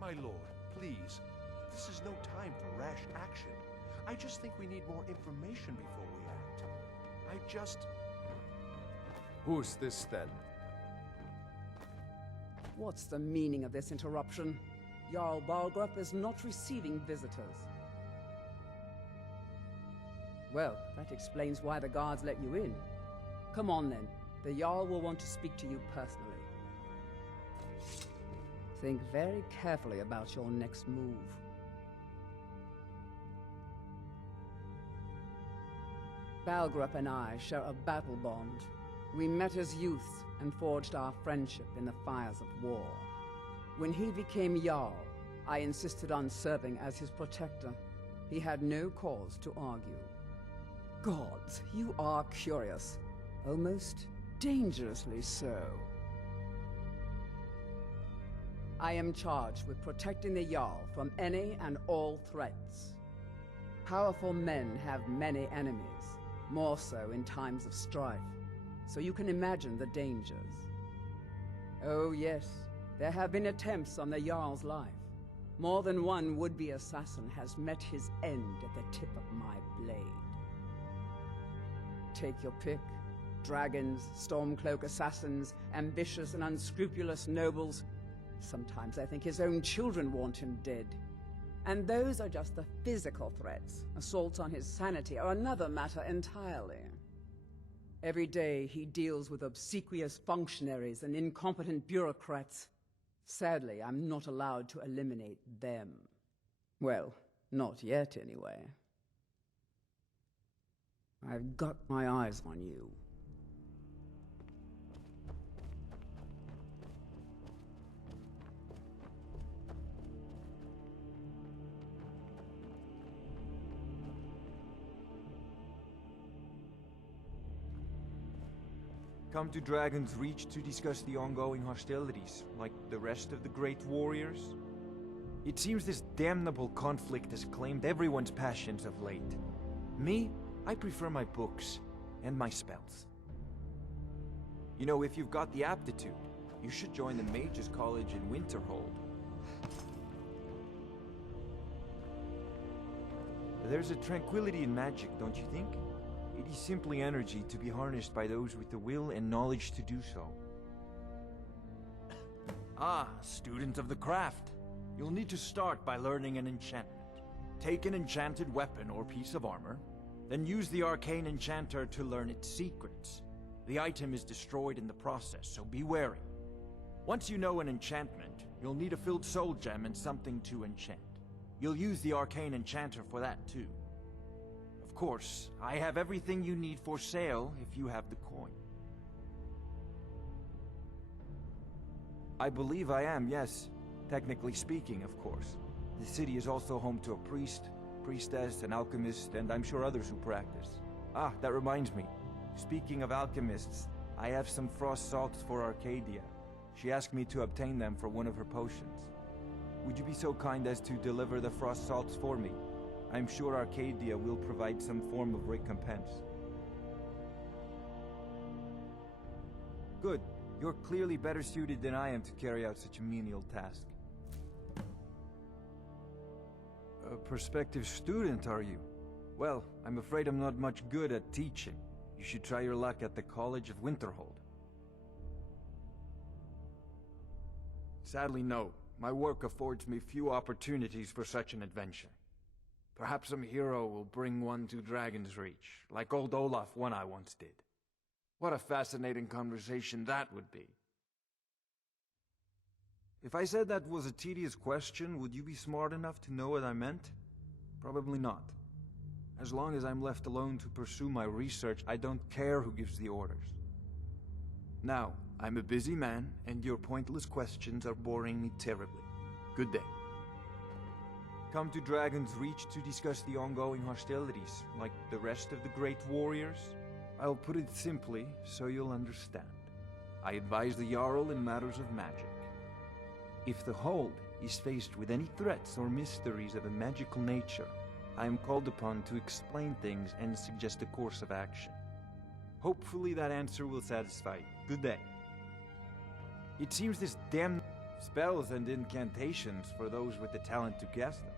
My lord, please. This is no time for rash action. I just think we need more information before we act. Who's this, then? What's the meaning of this interruption? Jarl Balgrup is not receiving visitors. Well, that explains why the guards let you in. Come on then. The Jarl will want to speak to you personally. Think very carefully about your next move. Balgrup and I share a battle bond. We met as youths and forged our friendship in the fires of war. When he became Jarl, I insisted on serving as his protector. He had no cause to argue. Gods, you are curious. Almost dangerously so. I am charged with protecting the Jarl from any and all threats. Powerful men have many enemies, more so in times of strife, so you can imagine the dangers. Oh yes, there have been attempts on the Jarl's life. More than one would-be assassin has met his end at the tip of my blade. Take your pick. Dragons, Stormcloak assassins, ambitious and unscrupulous nobles. Sometimes I think his own children want him dead. And those are just the physical threats. Assaults on his sanity are another matter entirely. Every day he deals with obsequious functionaries and incompetent bureaucrats. Sadly, I'm not allowed to eliminate them. Well, not yet anyway. I've got my eyes on you. Come to Dragonsreach to discuss the ongoing hostilities, like the rest of the great warriors? It seems this damnable conflict has claimed everyone's passions of late. Me, I prefer my books and my spells. You know, if you've got the aptitude, you should join the Mages College in Winterhold. There's a tranquility in magic, don't you think? It is simply energy to be harnessed by those with the will and knowledge to do so. Ah, student of the craft. You'll need to start by learning an enchantment. Take an enchanted weapon or piece of armor, then use the arcane enchanter to learn its secrets. The item is destroyed in the process, so be wary. Once you know an enchantment, you'll need a filled soul gem and something to enchant. You'll use the arcane enchanter for that too. Of course, I have everything you need for sale if you have the coin. I believe I am, yes. Technically speaking, of course. The city is also home to a priest, priestess, an alchemist, and I'm sure others who practice. Ah, that reminds me. Speaking of alchemists, I have some frost salts for Arcadia. She asked me to obtain them for one of her potions. Would you be so kind as to deliver the frost salts for me? I'm sure Arcadia will provide some form of recompense. Good. You're clearly better suited than I am to carry out such a menial task. A prospective student, are you? Well, I'm afraid I'm not much good at teaching. You should try your luck at the College of Winterhold. Sadly, no. My work affords me few opportunities for such an adventure. Perhaps some hero will bring one to Dragonsreach, like old Olaf one I once did. What a fascinating conversation that would be. If I said that was a tedious question, would you be smart enough to know what I meant? Probably not. As long as I'm left alone to pursue my research, I don't care who gives the orders. Now, I'm a busy man, and your pointless questions are boring me terribly. Good day. Come to Dragonsreach to discuss the ongoing hostilities, like the rest of the great warriors? I'll put it simply, so you'll understand. I advise the Jarl in matters of magic. If the Hold is faced with any threats or mysteries of a magical nature, I am called upon to explain things and suggest a course of action. Hopefully that answer will satisfy you. Good day. It seems this damn... Spells and incantations for those with the talent to cast them.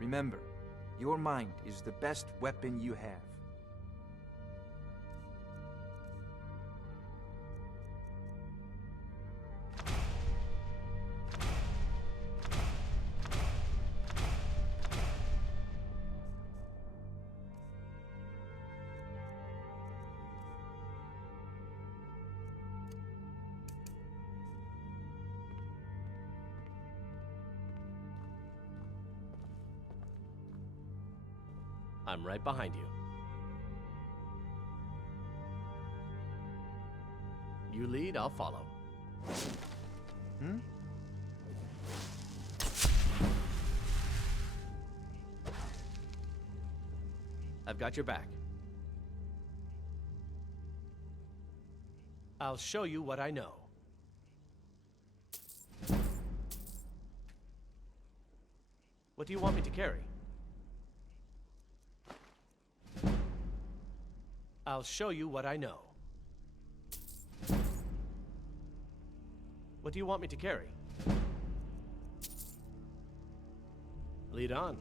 Remember, your mind is the best weapon you have. I'm right behind you. You lead, I'll follow. I've got your back. I'll show you what I know. What do you want me to carry? I'll show you what I know. What do you want me to carry? Lead on.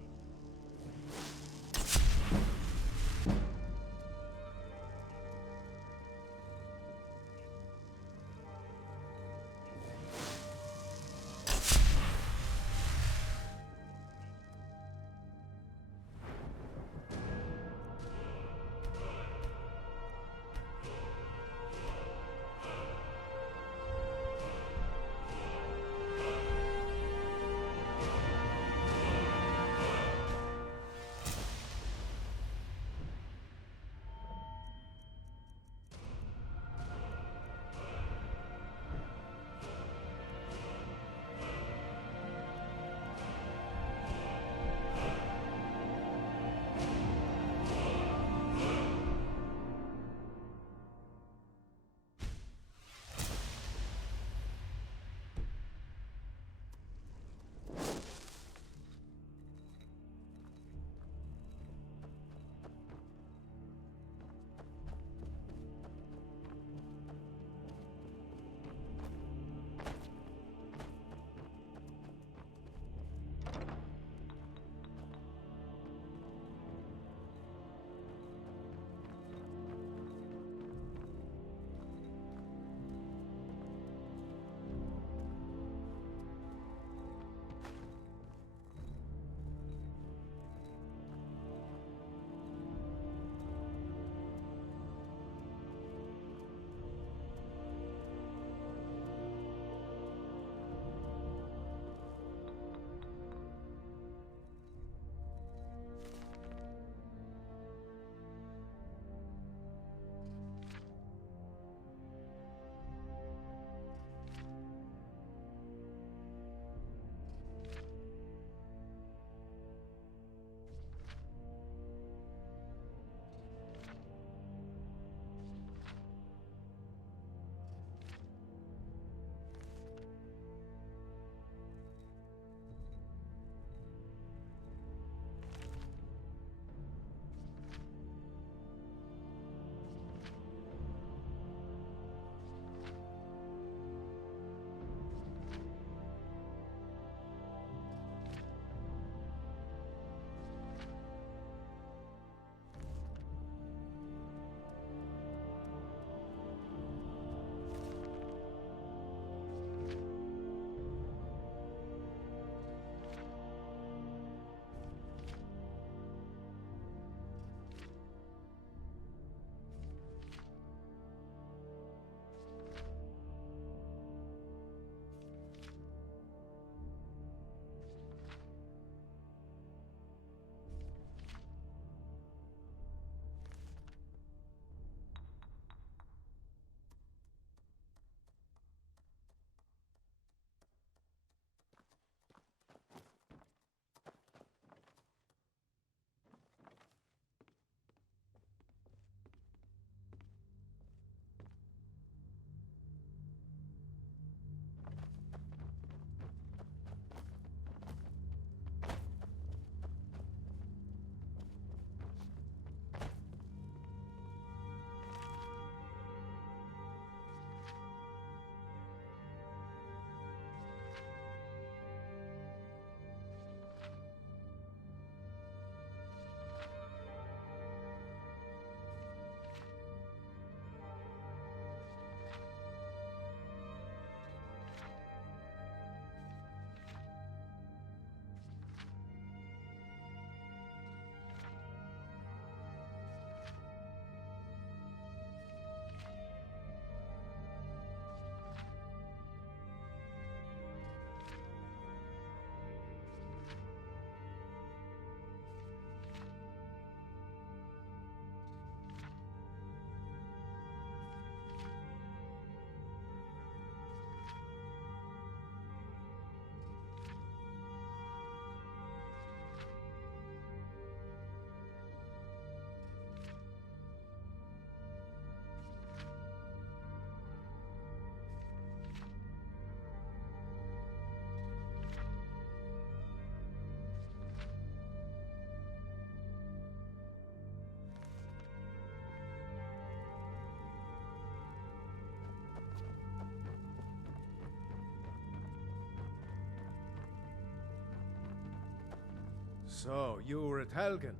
So, you were at Helgen.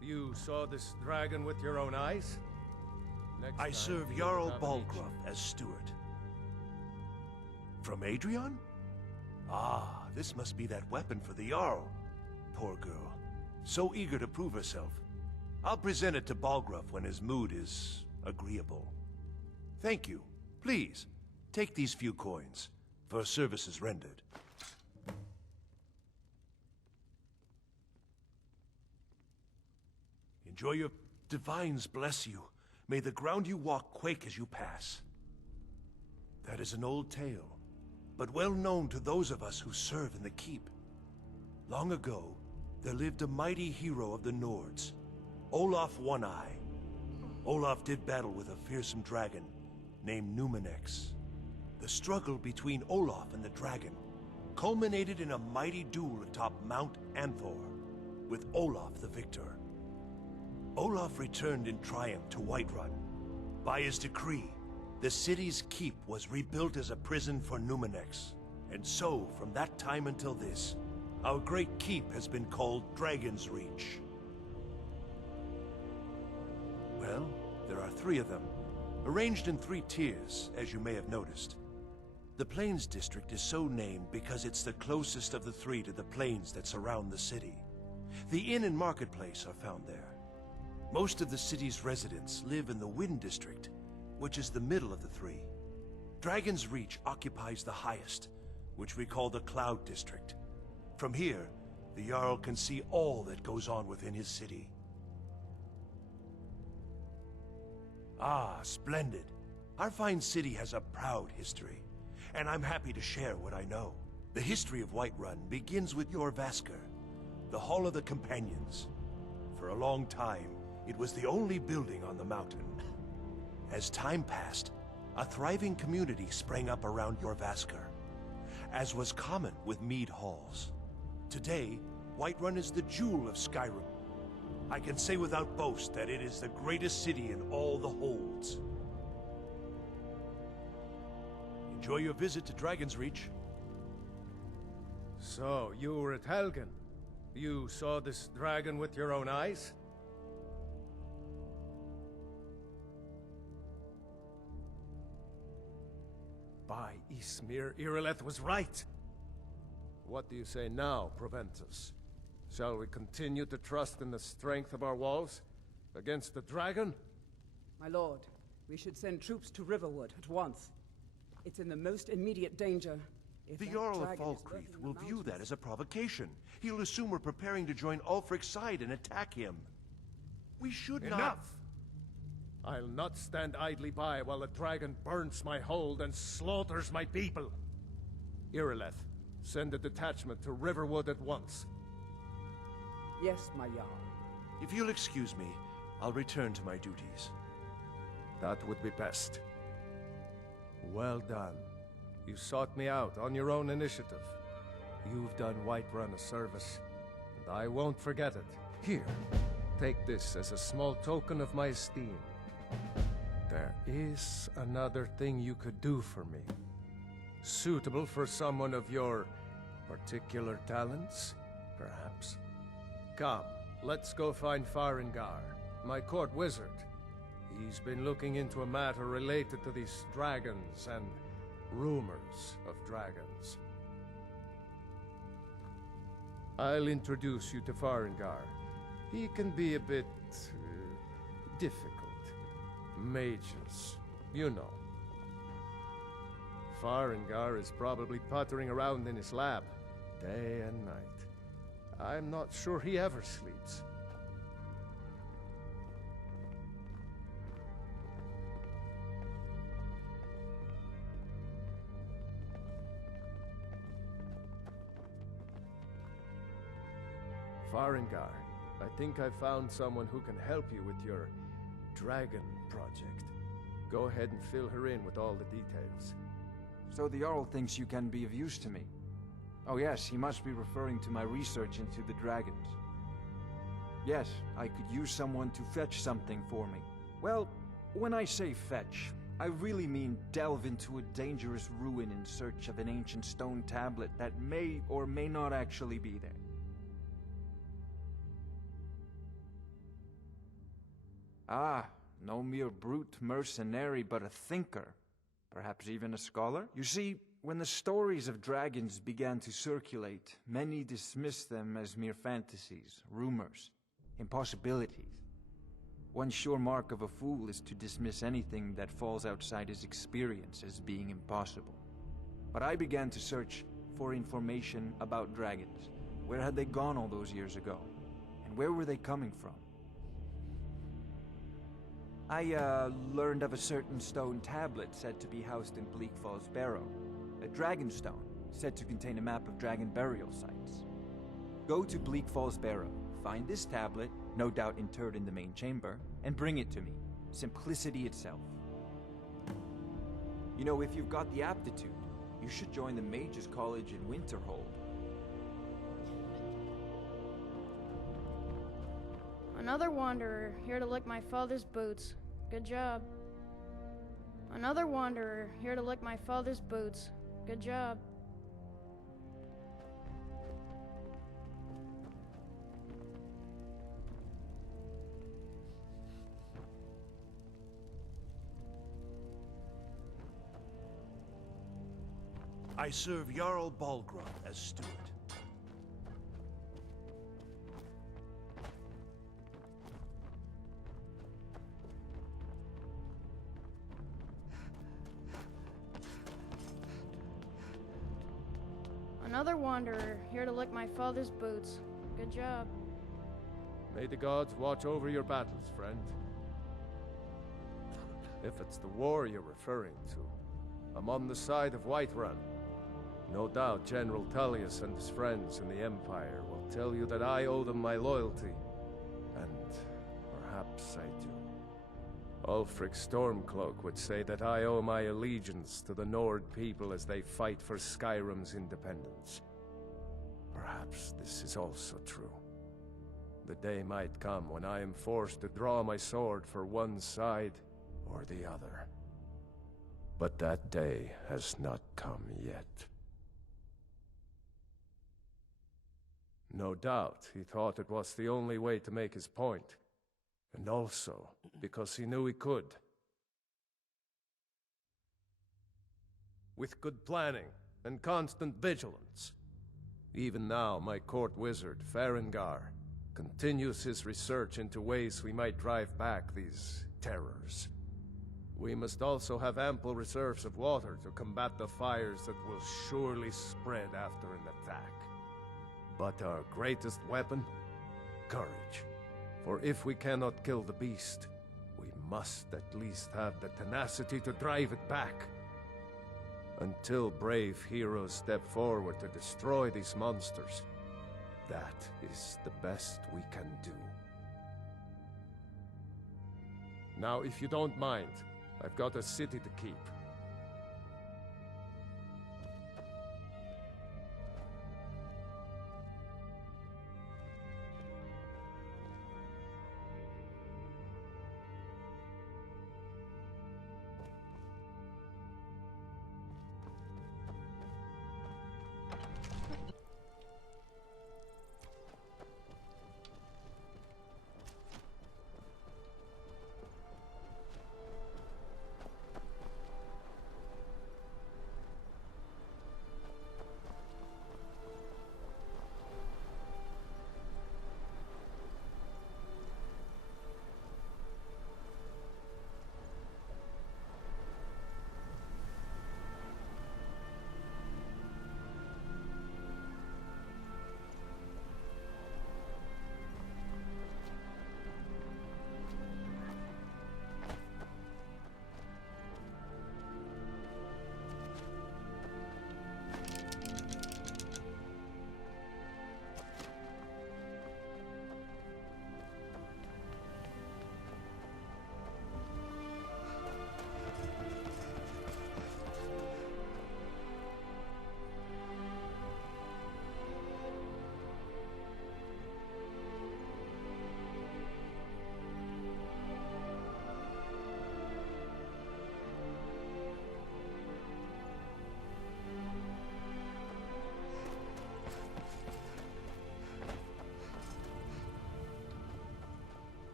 You saw this dragon with your own eyes? Next I time, serve you Jarl will have Balgruuf as steward. From Adrian? Ah, this must be that weapon for the Jarl. Poor girl. So eager to prove herself. I'll present it to Balgruuf when his mood is agreeable. Thank you. Please, take these few coins for services rendered. Enjoy your divines bless you. May the ground you walk quake as you pass. That is an old tale, but well known to those of us who serve in the keep. Long ago, there lived a mighty hero of the Nords, Olaf One-Eye. Olaf did battle with a fearsome dragon named Numenex. The struggle between Olaf and the dragon culminated in a mighty duel atop Mount Anthor, with Olaf the victor. Olaf returned in triumph to Whiterun. By his decree, the city's keep was rebuilt as a prison for Numenex. And so, from that time until this, our great keep has been called Dragonsreach. Well, there are 3 of them, arranged in 3 tiers, as you may have noticed. The Plains District is so named because it's the closest of the 3 to the plains that surround the city. The inn and marketplace are found there. Most of the city's residents live in the Wind District, which is the middle of the 3. Dragonsreach occupies the highest, which we call the Cloud District. From here, the Jarl can see all that goes on within his city. Ah, splendid. Our fine city has a proud history, and I'm happy to share what I know. The history of Whiterun begins with Jorvaskr, the Hall of the Companions. For a long time, it was the only building on the mountain. As time passed, a thriving community sprang up around Jorvaskr, as was common with mead halls. Today, Whiterun is the jewel of Skyrim. I can say without boast that it is the greatest city in all the holds. Enjoy your visit to Dragonsreach. So, you were at Helgen. You saw this dragon with your own eyes? By Ysmir, Irileth was right. What do you say now, Proventus? Shall we continue to trust in the strength of our walls against the dragon? My lord, we should send troops to Riverwood at once. It's in the most immediate danger. If The that Jarl of dragon is Falkreath lurking in will the view that mountains- as a provocation. He'll assume we're preparing to join Ulfric's side and attack him. We should not... Enough! I'll not stand idly by while the dragon burns my hold and slaughters my people. Irileth, send a detachment to Riverwood at once. Yes, my Jarl. If you'll excuse me, I'll return to my duties. That would be best. Well done. You sought me out on your own initiative. You've done Whiterun a service, and I won't forget it. Here, take this as a small token of my esteem. There is another thing you could do for me. Suitable for someone of your particular talents, perhaps. Come, let's go find Farengar, my court wizard. He's been looking into a matter related to these dragons and rumors of dragons. I'll introduce you to Farengar. He can be a bit difficult. Mages, you know. Farengar is probably puttering around in his lab, day and night. I'm not sure he ever sleeps. Farengar, I think I found someone who can help you with your dragon project. Go ahead and fill her in with all the details. So the Jarl thinks you can be of use to me. Oh yes, he must be referring to my research into the dragons. Yes, I could use someone to fetch something for me. Well, when I say fetch, I really mean delve into a dangerous ruin in search of an ancient stone tablet that may or may not actually be there. Ah, no mere brute mercenary, but a thinker. Perhaps even a scholar? You see, when the stories of dragons began to circulate, many dismissed them as mere fantasies, rumors, impossibilities. One sure mark of a fool is to dismiss anything that falls outside his experience as being impossible. But I began to search for information about dragons. Where had they gone all those years ago? And where were they coming from? I learned of a certain stone tablet said to be housed in Bleak Falls Barrow. A Dragonstone, said to contain a map of dragon burial sites. Go to Bleak Falls Barrow, find this tablet, no doubt interred in the main chamber, and bring it to me. Simplicity itself. You know, if you've got the aptitude, you should join the Mages College in Winterhold. Another wanderer, here to lick my father's boots. Good job. Another wanderer, here to lick my father's boots. Good job. I serve Jarl Balgruuf as steward. Another wanderer, here to lick my father's boots. Good job. May the gods watch over your battles, friend. If it's the war you're referring to, I'm on the side of Whiterun. No doubt General Tullius and his friends in the Empire will tell you that I owe them my loyalty. And perhaps I do. Ulfric Stormcloak would say that I owe my allegiance to the Nord people as they fight for Skyrim's independence. Perhaps this is also true. The day might come when I am forced to draw my sword for one side or the other. But that day has not come yet. No doubt he thought it was the only way to make his point. And also because he knew he could. With good planning and constant vigilance. Even now, my court wizard, Farengar, continues his research into ways we might drive back these terrors. We must also have ample reserves of water to combat the fires that will surely spread after an attack. But our greatest weapon? Courage. For if we cannot kill the beast, we must at least have the tenacity to drive it back. Until brave heroes step forward to destroy these monsters, that is the best we can do. Now, if you don't mind, I've got a city to keep.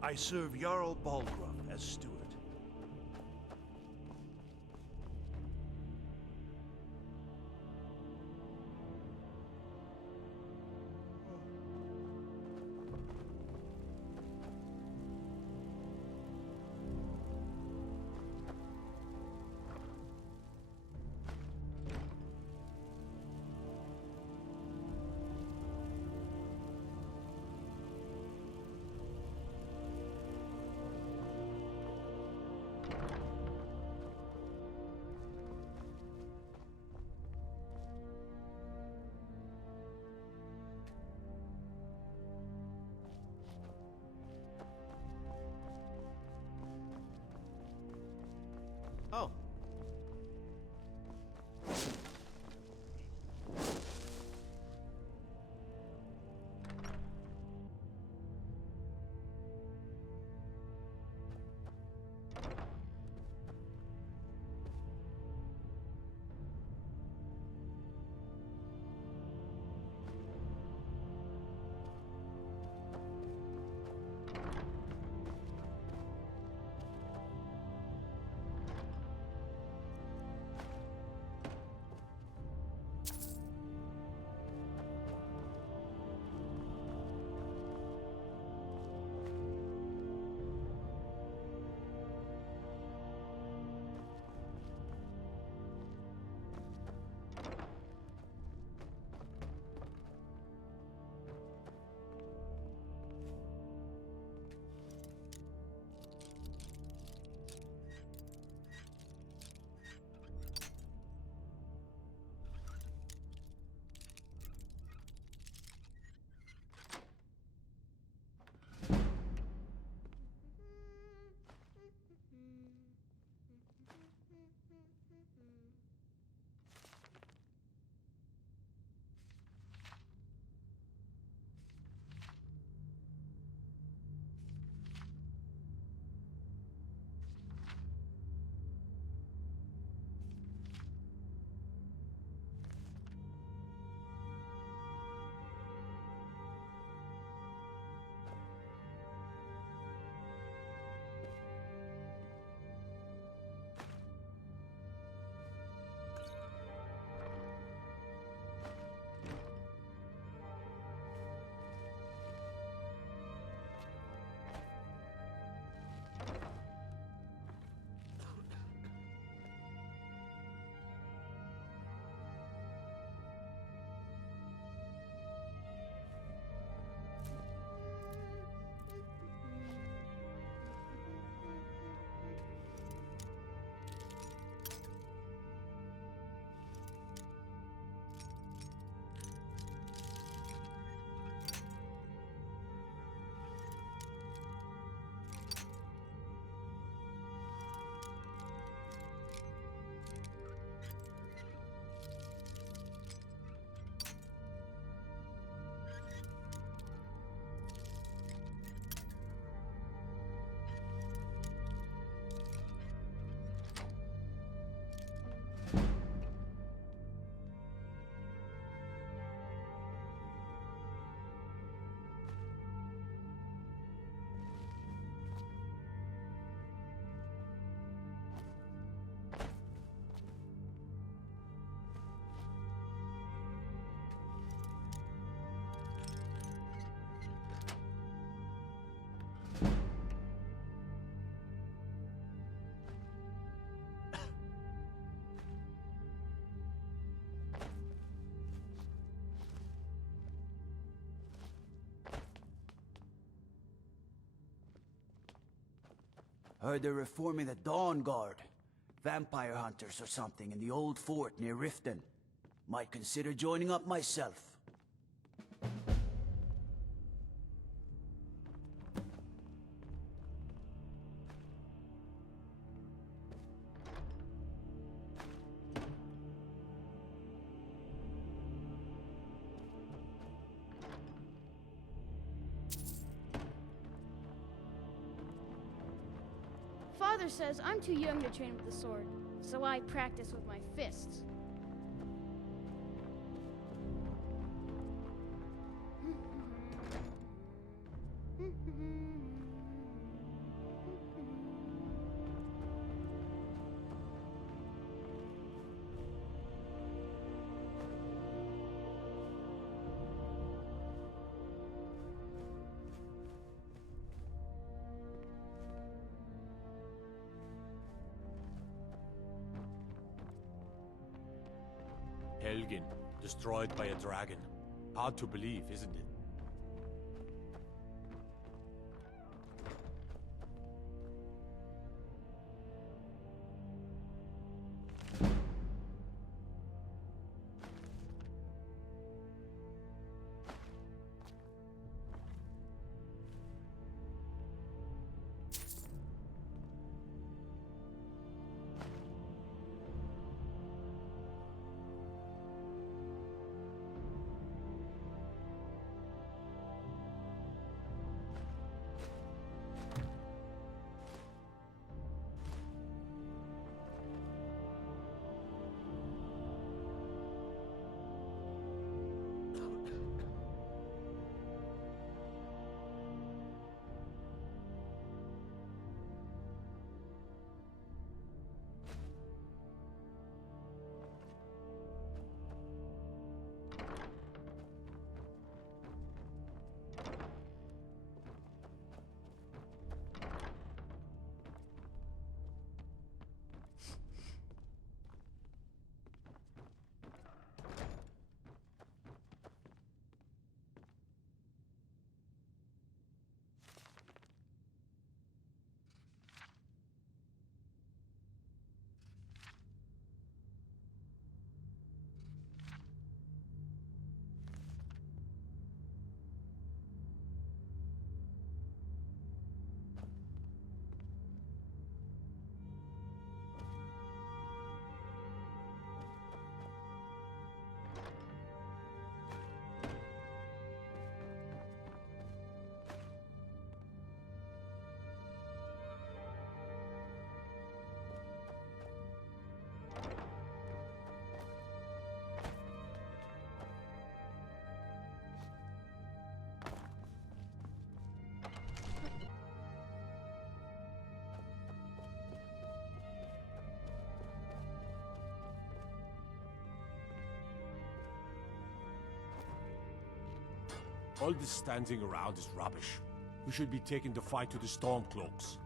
I serve Jarl Balgruuf as steward. Oh. Heard they're reforming the Dawn Guard. Vampire hunters or something in the old fort near Riften. Might consider joining up myself. Father says I'm too young to train with the sword, so I practice with my fists. Helgen, destroyed by a dragon. Hard to believe, isn't it? All this standing around is rubbish. We should be taking the fight to the Stormcloaks.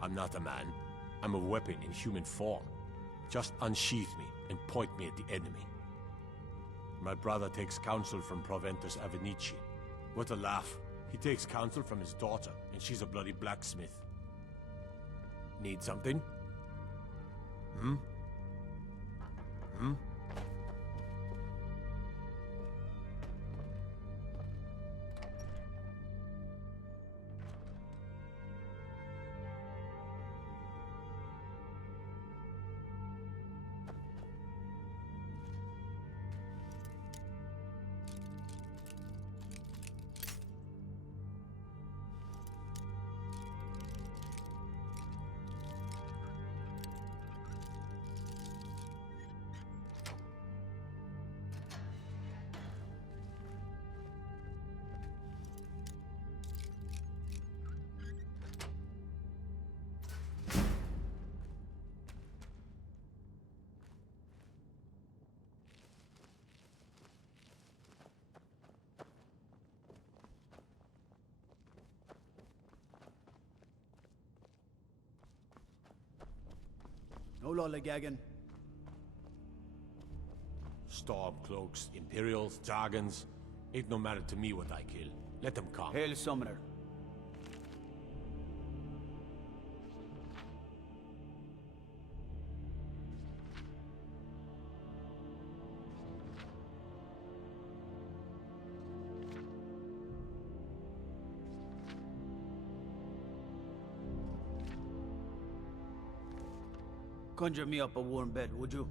I'm not a man. I'm a weapon in human form. Just unsheath me and point me at the enemy. My brother takes counsel from Proventus Avenici. What a laugh. He takes counsel from his daughter, and she's a bloody blacksmith. Need something? Hmm? Hmm? No lollygagging. Stormcloaks, Imperials, Dragons. Ain't no matter to me what I kill. Let them come. Hail, Summoner. Conjure me up a warm bed, would you?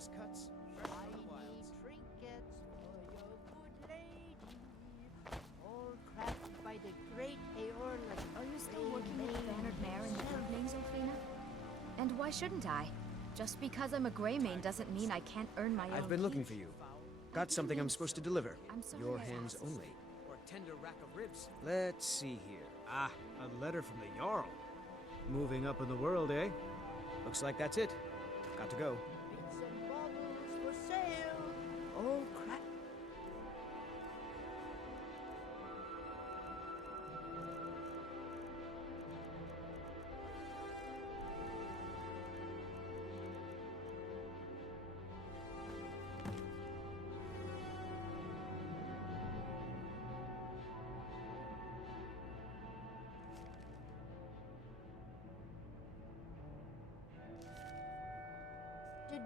This cuts I need trinkets for your good lady, all crafted by the great Aorla. Are you still working with the Bannered Mare and the Evening, Zolfina? And why shouldn't I? Just because I'm a Greymane doesn't mean I can't earn my own I've been looking keep. for you. Got something I'm supposed to deliver. I'm sorry Your I hands asked. only. Or a tender rack of ribs. Let's see here. Ah, a letter from the Jarl. Moving up in the world, eh? Looks like that's it. Got to go. Bits and bottles for sale. All crap.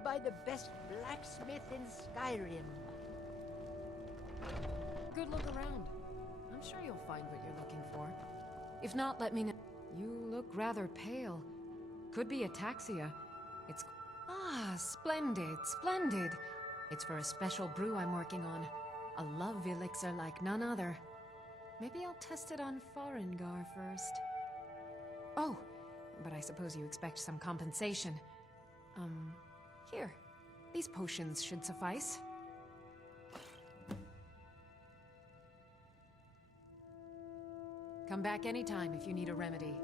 By the best blacksmith in Skyrim. Good look around. I'm sure you'll find what you're looking for. If not, let me know. You look rather pale. Could be ataxia. It's... Ah, splendid, splendid. It's for a special brew I'm working on. A love elixir like none other. Maybe I'll test it on Farengar first. Oh, but I suppose you expect some compensation. Here. These potions should suffice. Come back anytime if you need a remedy.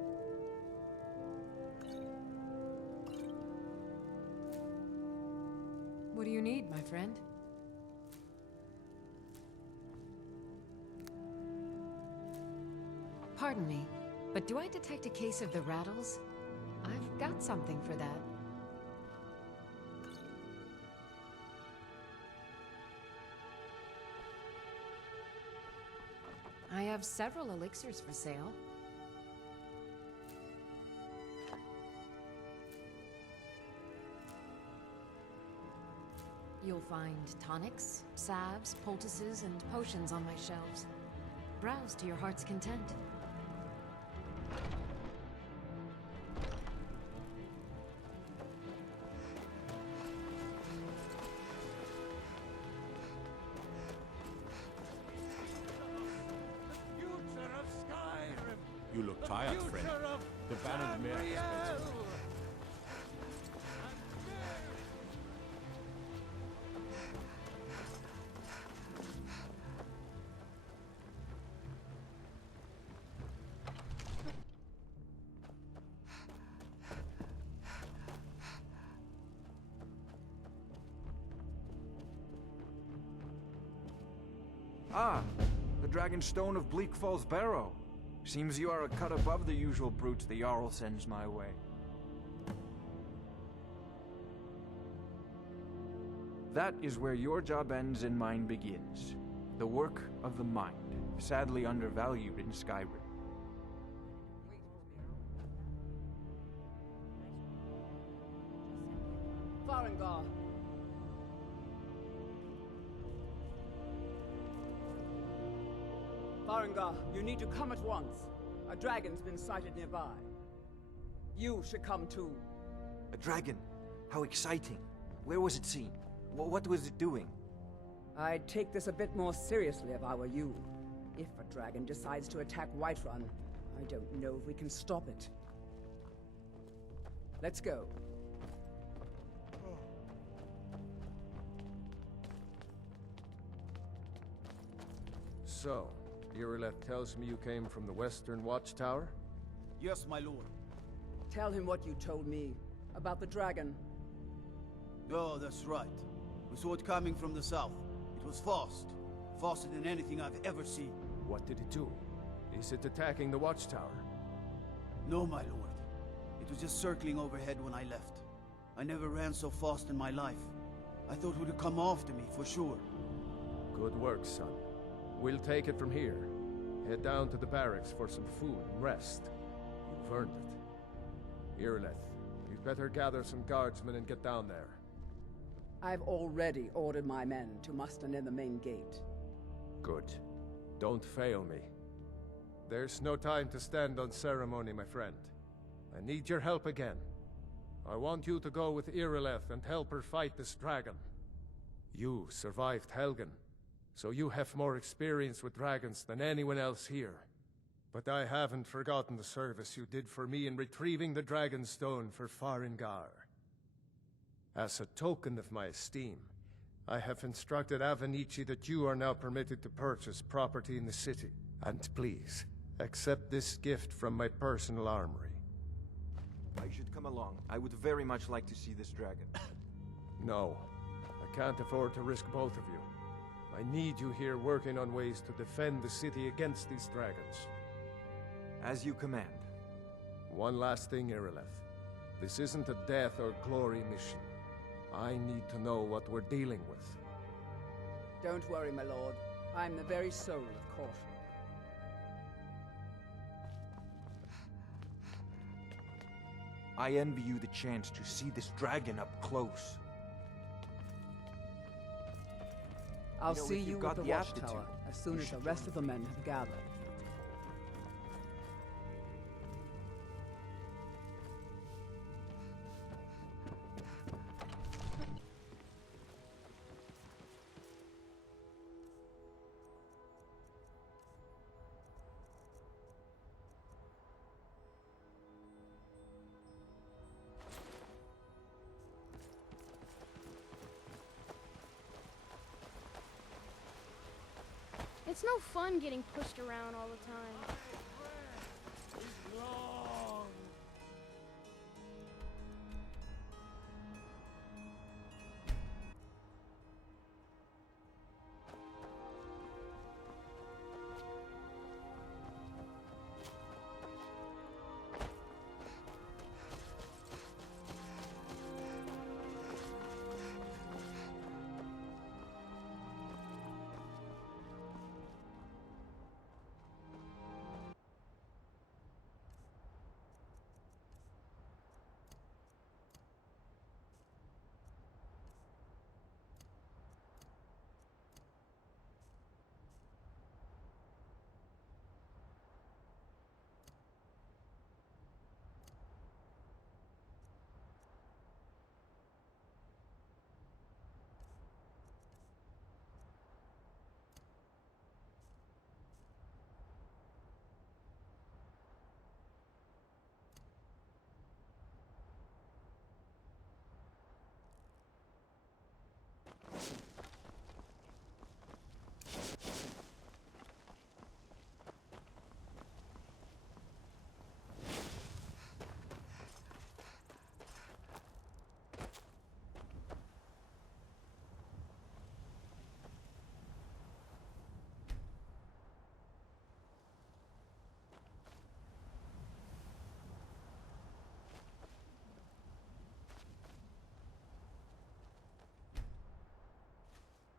What do you need, my friend? Pardon me, but do I detect a case of the rattles? I've got something for that. I have several elixirs for sale. You'll find tonics, salves, poultices, and potions on my shelves. Browse to your heart's content. You look tired, friend. The Bannered Mare has been to... Ah, the Dragonstone of Bleak Falls Barrow. Seems you are a cut above the usual brutes the Jarl sends my way. That is where your job ends and mine begins. The work of the mind, sadly undervalued in Skyrim. Farengar. Farengar, you need to come at once. A dragon's been sighted nearby. You should come too. A dragon? How exciting. Where was it seen? What was it doing? I'd take this a bit more seriously if I were you. If a dragon decides to attack Whiterun, I don't know if we can stop it. Let's go. So, Irileth tells me you came from the Western Watchtower? Yes, my lord. Tell him what you told me about the dragon. Oh, that's right. We saw it coming from the south. It was fast. Faster than anything I've ever seen. What did it do? Is it attacking the Watchtower? No, my lord. It was just circling overhead when I left. I never ran so fast in my life. I thought it would come after me, for sure. Good work, son. We'll take it from here. Head down to the barracks for some food and rest. You've earned it. Irileth, you'd better gather some guardsmen and get down there. I've already ordered my men to muster near the main gate. Good. Don't fail me. There's no time to stand on ceremony, my friend. I need your help again. I want you to go with Irileth and help her fight this dragon. You survived Helgen, so you have more experience with dragons than anyone else here. But I haven't forgotten the service you did for me in retrieving the Dragonstone for Farengar. As a token of my esteem, I have instructed Avenici that you are now permitted to purchase property in the city. And please, accept this gift from my personal armory. I should come along. I would very much like to see this dragon. No, I can't afford to risk both of you. I need you here working on ways to defend the city against these dragons. As you command. One last thing, Irileth. This isn't a death or glory mission. I need to know what we're dealing with. Don't worry, my lord. I'm the very soul of caution. I envy you the chance to see this dragon up close. I'll You know, see if you you've at got the the aptitude, watchtower as soon you as the should rest join of the men have gathered. It's no fun getting pushed around all the time.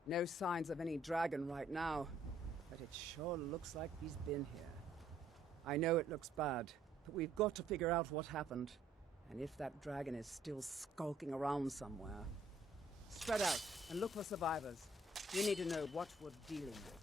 No signs of any dragon right now, but it sure looks like he's been here. I know it looks bad, but we've got to figure out what happened, and if that dragon is still skulking around somewhere. Spread out and look for survivors. We need to know what we're dealing with.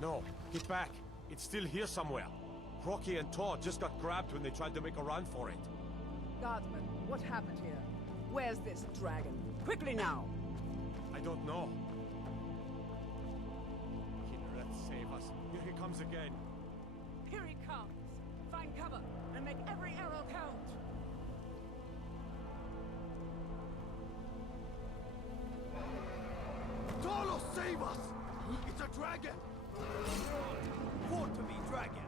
No, get back. It's still here somewhere. Rocky and Todd just got grabbed when they tried to make a run for it. Guardsman, what happened here? Where's this dragon? Quickly now! I don't know. Kinnereth, save us. Here he comes again. Here he comes! Find cover and make every arrow count! Talos, save us! It's a dragon! War to me, dragon!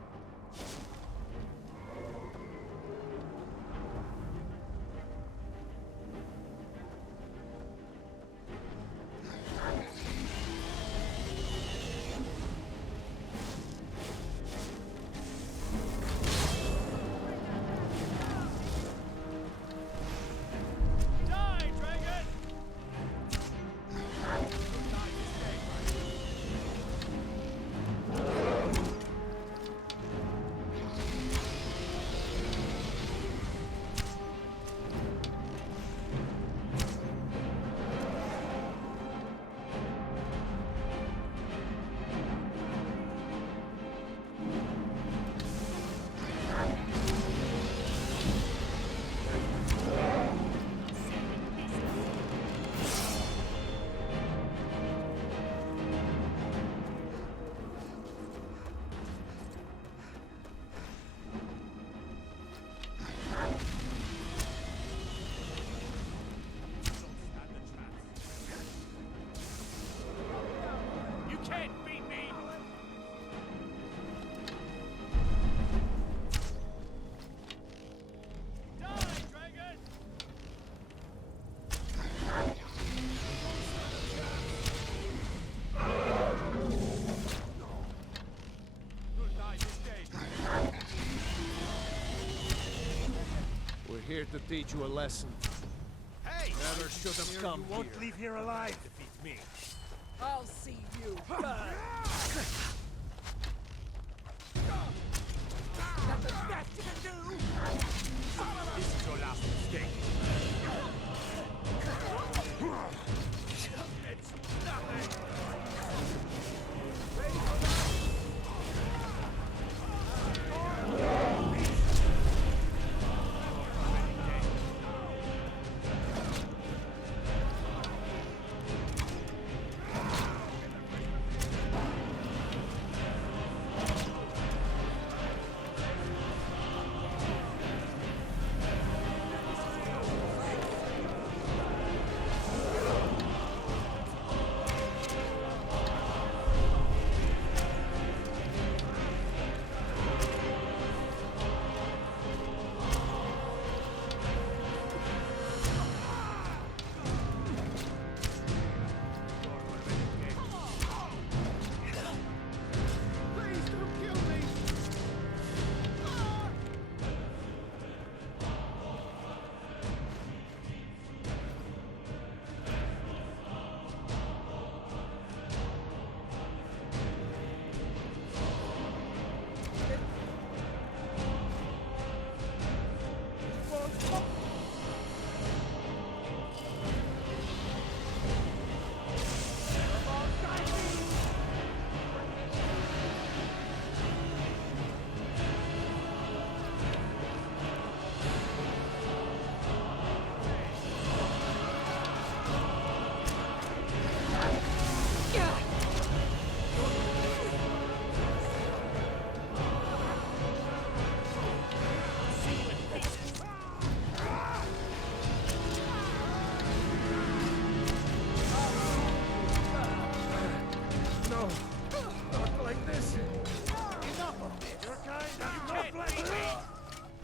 here to teach you a lesson. Hey! Never should have come You won't here. leave here alive, defeat me. I'll see you burn. That's the best you can do! This is your last mistake. It's nothing!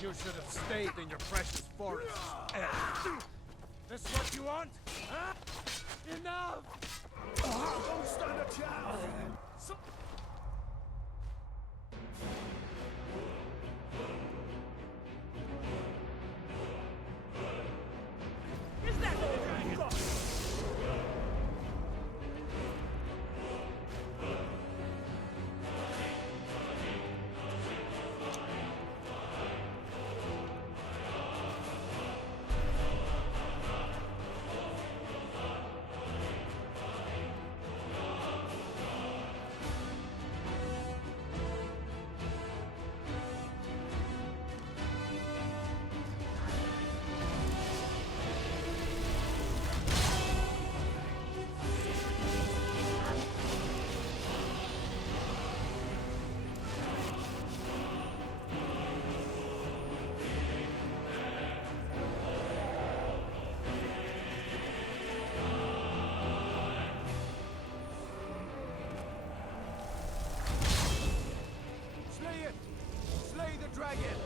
You should have stayed in your precious forest. This what you want? Huh? Enough! Don't stand a chance! Is that the dragon? Slay the dragon!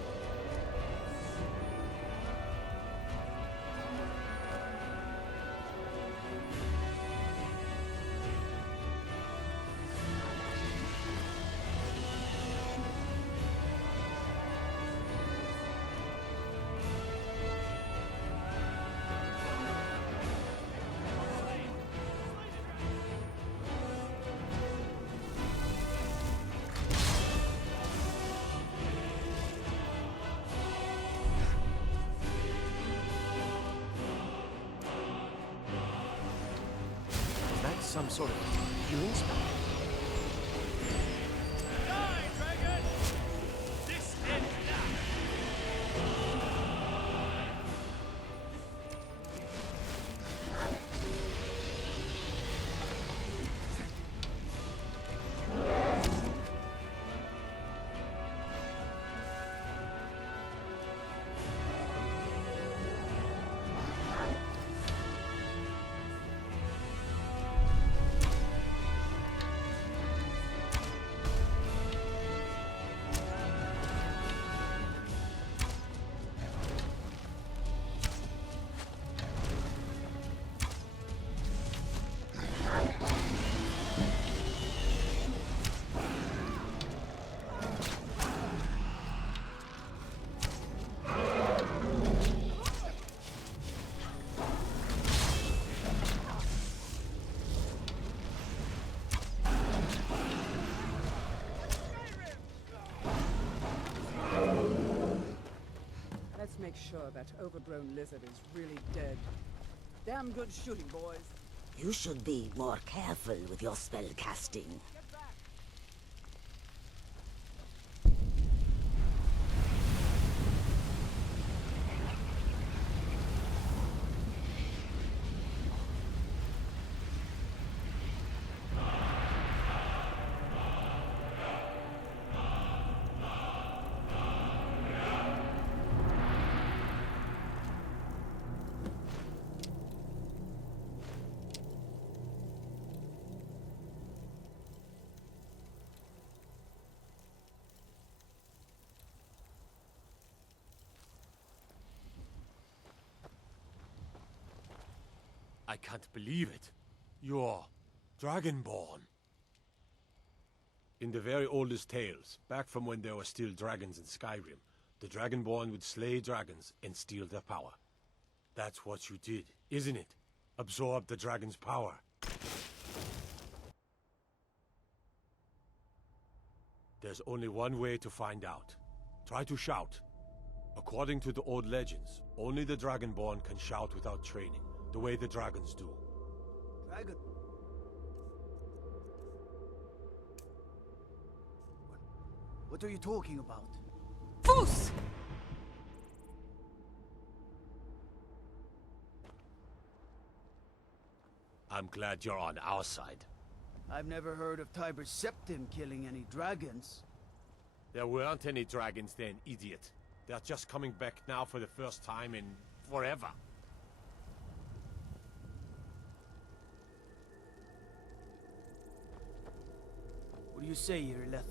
Some sort of healing spell? Die, dragon! This ends now! sure that overgrown lizard is really dead. Damn good shooting, boys. You should be more careful with your spell casting. I can't believe it. You're Dragonborn. In the very oldest tales, back from when there were still dragons in Skyrim, the Dragonborn would slay dragons and steal their power. That's what you did, isn't it? Absorb the dragon's power. There's only one way to find out. Try to shout. According to the old legends, only the Dragonborn can shout without training, the way the dragons do. Dragon? What are you talking about? Foos! I'm glad you're on our side. I've never heard of Tiber's Septim killing any dragons. There weren't any dragons then, idiot. They're just coming back now for the first time in forever. What do you say, Irileth?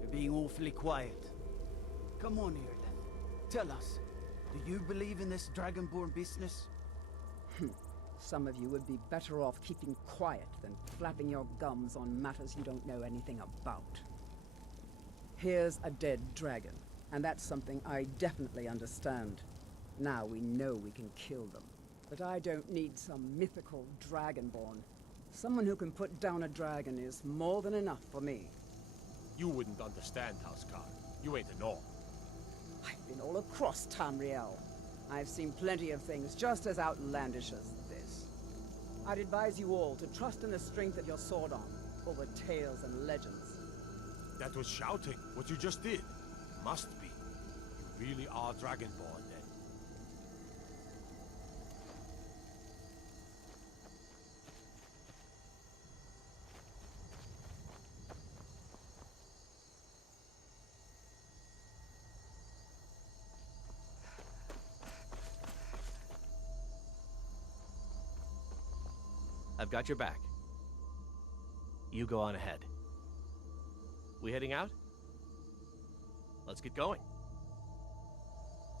You're being awfully quiet. Come on, Irileth. Tell us, do you believe in this Dragonborn business? Some of you would be better off keeping quiet than flapping your gums on matters you don't know anything about. Here's a dead dragon, and that's something I definitely understand. Now we know we can kill them. But I don't need some mythical Dragonborn. Someone who can put down a dragon is more than enough for me. You wouldn't understand, Hrothgar. You ain't a Norn. I've been all across Tamriel. I've seen plenty of things just as outlandish as this. I'd advise you all to trust in the strength of your sword arm over tales and legends. That was shouting, what you just did. Must be. You really are Dragonborn, then. I've got your back. You go on ahead. We heading out? Let's get going.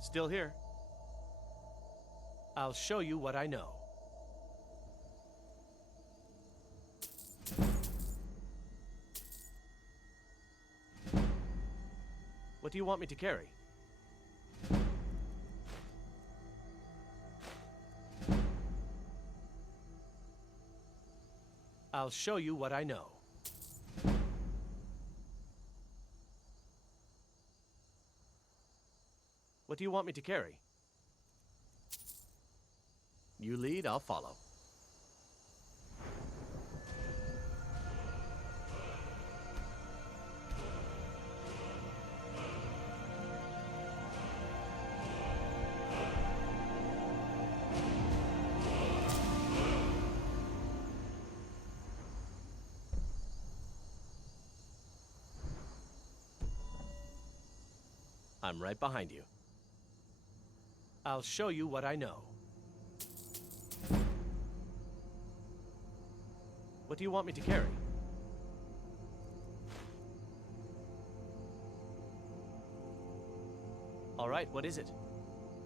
Still here. I'll show you what I know. What do you want me to carry? I'll show you what I know. What do you want me to carry? You lead, I'll follow. I'm right behind you. I'll show you what I know. What do you want me to carry? All right, what is it?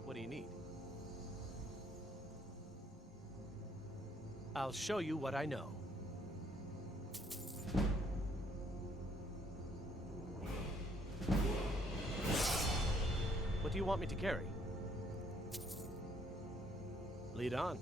What do you need? I'll show you what I know. What do you want me to carry? Lead on.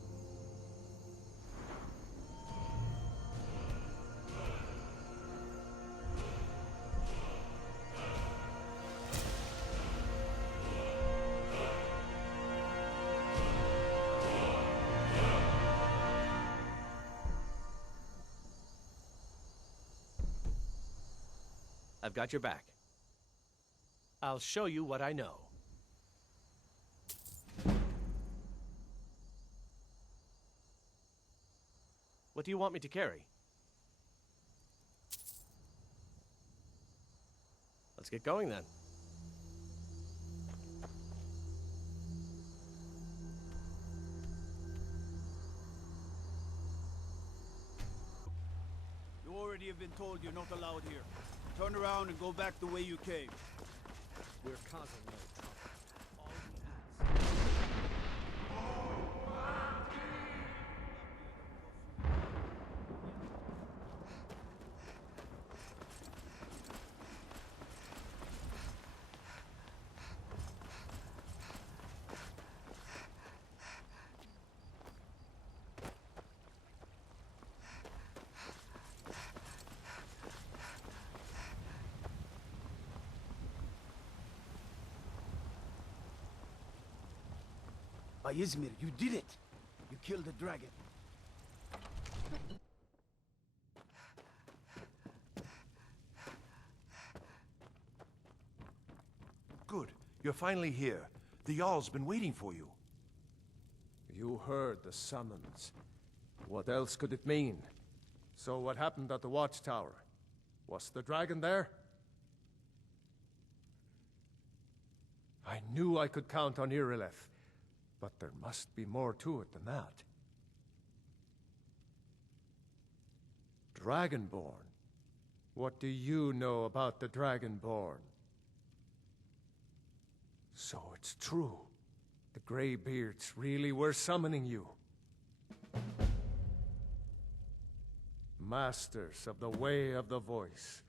I've got your back. I'll show you what I know. What do you want me to carry? Let's get going then. You already have been told you're not allowed here. Turn around and go back the way you came. We're causing no trouble. Izmir, you did it! You killed the dragon. Good. You're finally here. The Jarl's been waiting for you. You heard the summons. What else could it mean? So what happened at the watchtower? Was the dragon there? I knew I could count on Irileth, but there must be more to it than that. Dragonborn? What do you know about the Dragonborn? So it's true. The Greybeards really were summoning you. Masters of the Way of the Voice.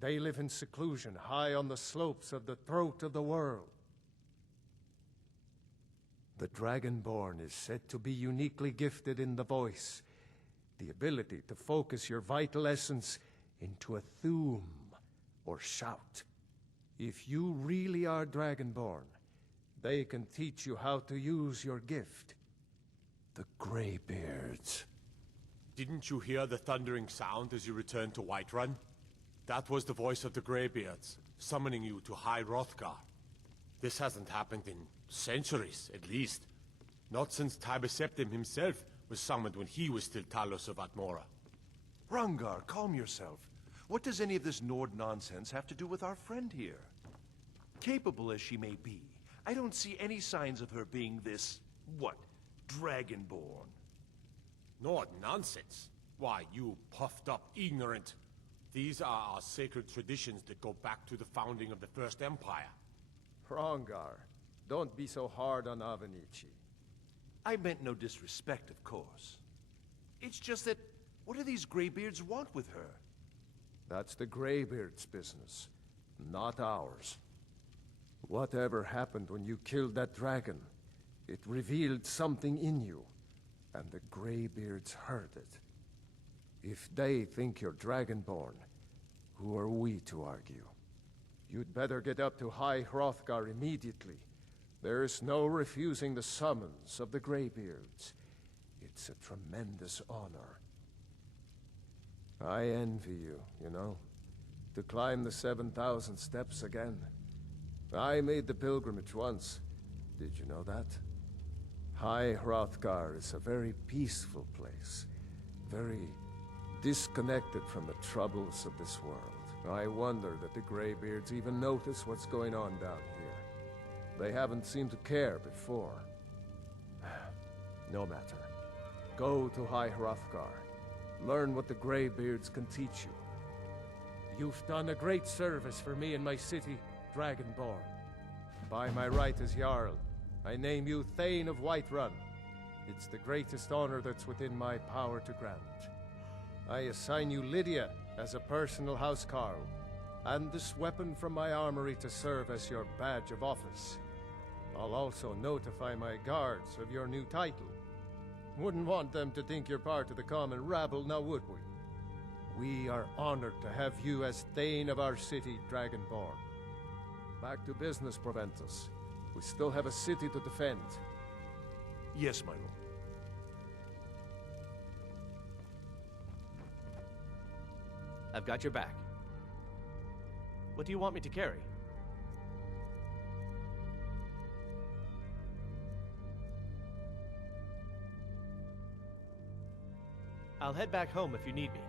They live in seclusion high on the slopes of the throat of the world. The Dragonborn is said to be uniquely gifted in the voice, the ability to focus your vital essence into a thume, or shout. If you really are Dragonborn, they can teach you how to use your gift. The Greybeards. Didn't you hear the thundering sound as you returned to Whiterun? That was the voice of the Greybeards, summoning you to High Hrothgar. This hasn't happened in centuries, at least. Not since Tiber Septim himself was summoned when he was still Talos of Atmora. Hrothgar, calm yourself. What does any of this Nord nonsense have to do with our friend here? Capable as she may be, I don't see any signs of her being this, what, Dragonborn. Nord nonsense? Why, you puffed up ignorant. These are our sacred traditions that go back to the founding of the First Empire. Hrothgar, don't be so hard on Avenici. I meant no disrespect, of course. It's just that, what do these Greybeards want with her? That's the Greybeards' business, not ours. Whatever happened when you killed that dragon, it revealed something in you, and the Greybeards heard it. If they think you're Dragonborn, who are we to argue? You'd better get up to High Hrothgar immediately. There's no refusing the summons of the Greybeards. It's a tremendous honor. I envy you, you know, to climb the 7,000 steps again. I made the pilgrimage once. Did you know that? High Hrothgar is a very peaceful place, very disconnected from the troubles of this world. I wonder that the Greybeards even notice what's going on down here. They haven't seemed to care before. No matter. Go to High Hrothgar. Learn what the Greybeards can teach you. You've done a great service for me and my city, Dragonborn. By my right as Jarl, I name you Thane of Whiterun. It's the greatest honor that's within my power to grant. I assign you Lydia as a personal housecarl, and this weapon from my armory to serve as your badge of office. I'll also notify my guards of your new title. Wouldn't want them to think you're part of the common rabble, now would we? We are honored to have you as Thane of our city, Dragonborn. Back to business, Proventus. We still have a city to defend. Yes, my lord. I've got your back. What do you want me to carry? I'll head back home if you need me.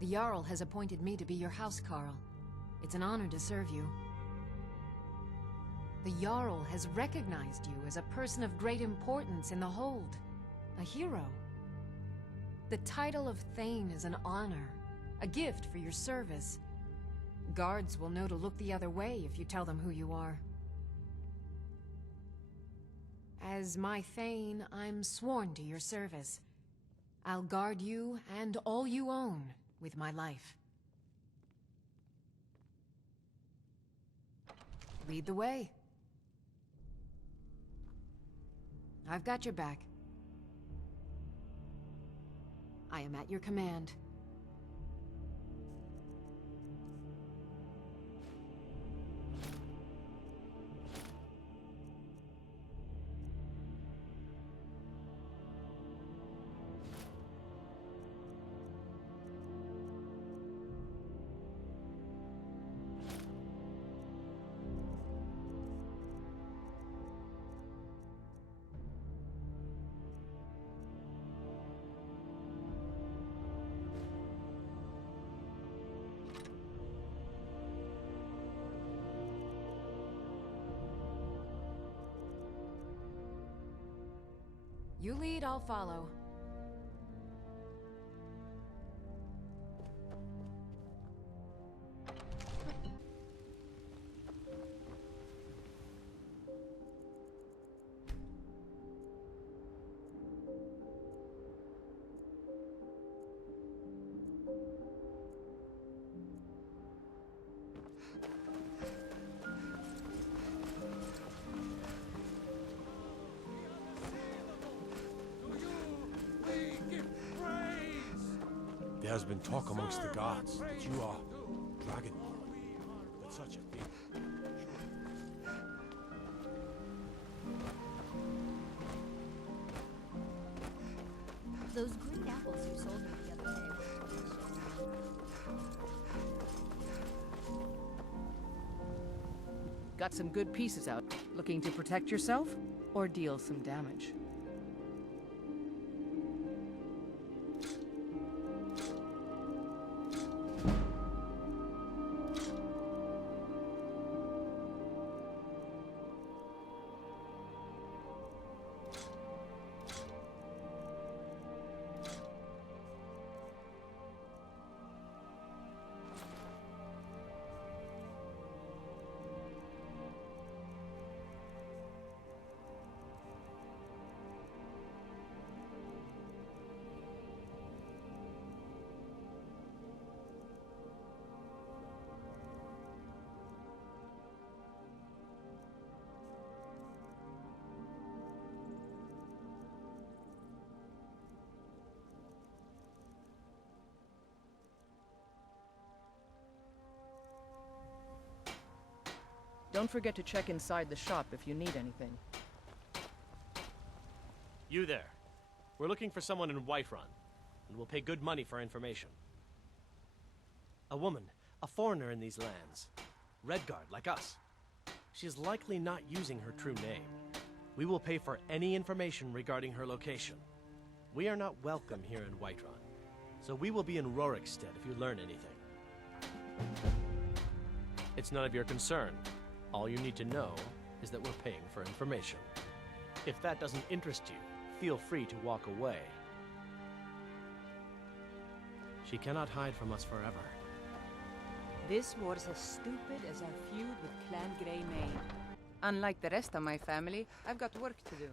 The Jarl has appointed me to be your housecarl. It's an honor to serve you. The Jarl has recognized you as a person of great importance in the Hold. A hero. The title of Thane is an honor, a gift for your service. Guards will know to look the other way if you tell them who you are. As my Thane, I'm sworn to your service. I'll guard you and all you own with my life. Lead the way. I've got your back. I am at your command. You lead, I'll follow. There has been talk amongst the guards that you are Dragonborn. But such a thing. Those green apples you sold me the other day were delicious. Got some good pieces out. Looking to protect yourself or deal some damage? Don't forget to check inside the shop if you need anything. You there. We're looking for someone in Whiterun, and we'll pay good money for information. A woman, a foreigner in these lands. Redguard, like us. She is likely not using her true name. We will pay for any information regarding her location. We are not welcome here in Whiterun, so we will be in Rorikstead if you learn anything. It's none of your concern. All you need to know is that we're paying for information. If that doesn't interest you, feel free to walk away. She cannot hide from us forever. This was as stupid as our feud with Clan Grey Mane. Unlike the rest of my family, I've got work to do.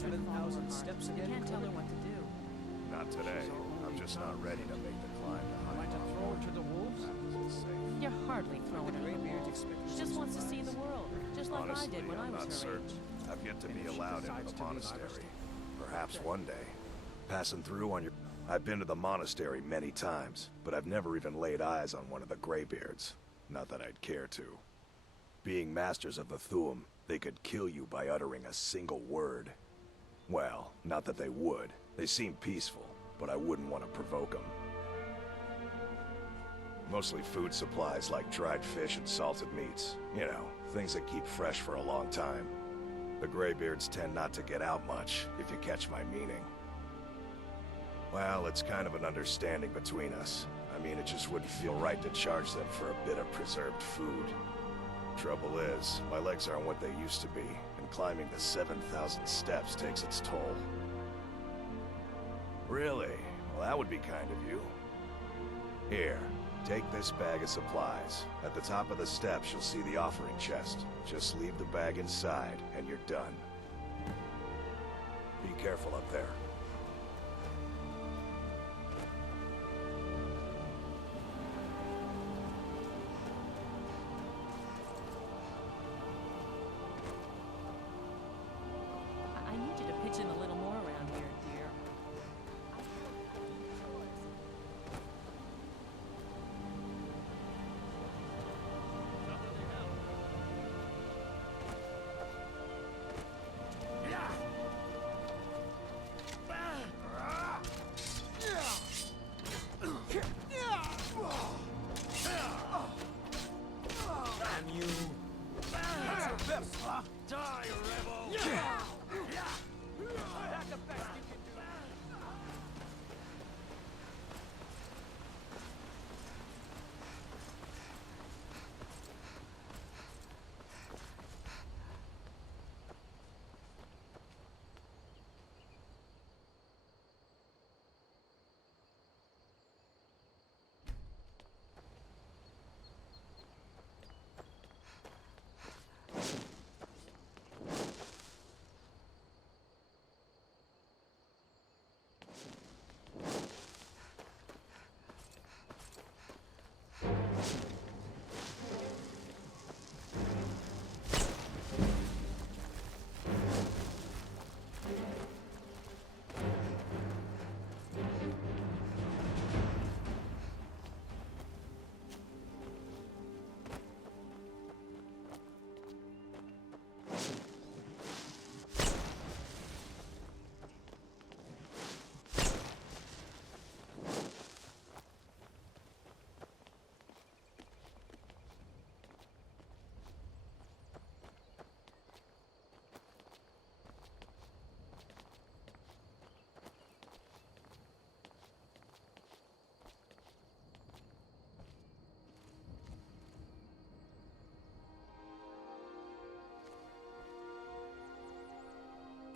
7,000 steps again? You can't tell her what to do. Not today. I'm just not ready to make the climb to Am I to throw her to the wolves? You're hardly throwing her. She just wants to see the world, just like Honestly, I did when I I'm was not her certain. age. I've yet to And be if she allowed into decides the to leave, I monastery. will Perhaps one day. Passing through on your... I've been to the monastery many times, but I've never even laid eyes on one of the Greybeards. Not that I'd care to. Being masters of the Thuum, they could kill you by uttering a single word. Well, not that they would. They seem peaceful, but I wouldn't want to provoke them. Mostly food supplies like dried fish and salted meats. You know, things that keep fresh for a long time. The Greybeards tend not to get out much, if you catch my meaning. Well, it's kind of an understanding between us. I mean, it just wouldn't feel right to charge them for a bit of preserved food. Trouble is, my legs aren't what they used to be, and climbing the 7,000 steps takes its toll. Really? Well, that would be kind of you. Here, take this bag of supplies. At the top of the steps, you'll see the offering chest. Just leave the bag inside, and you're done. careful up there. I need you to pitch in a little more around here, dear. Damn you! That's your best, huh? Die, rebel! That's the best you can do.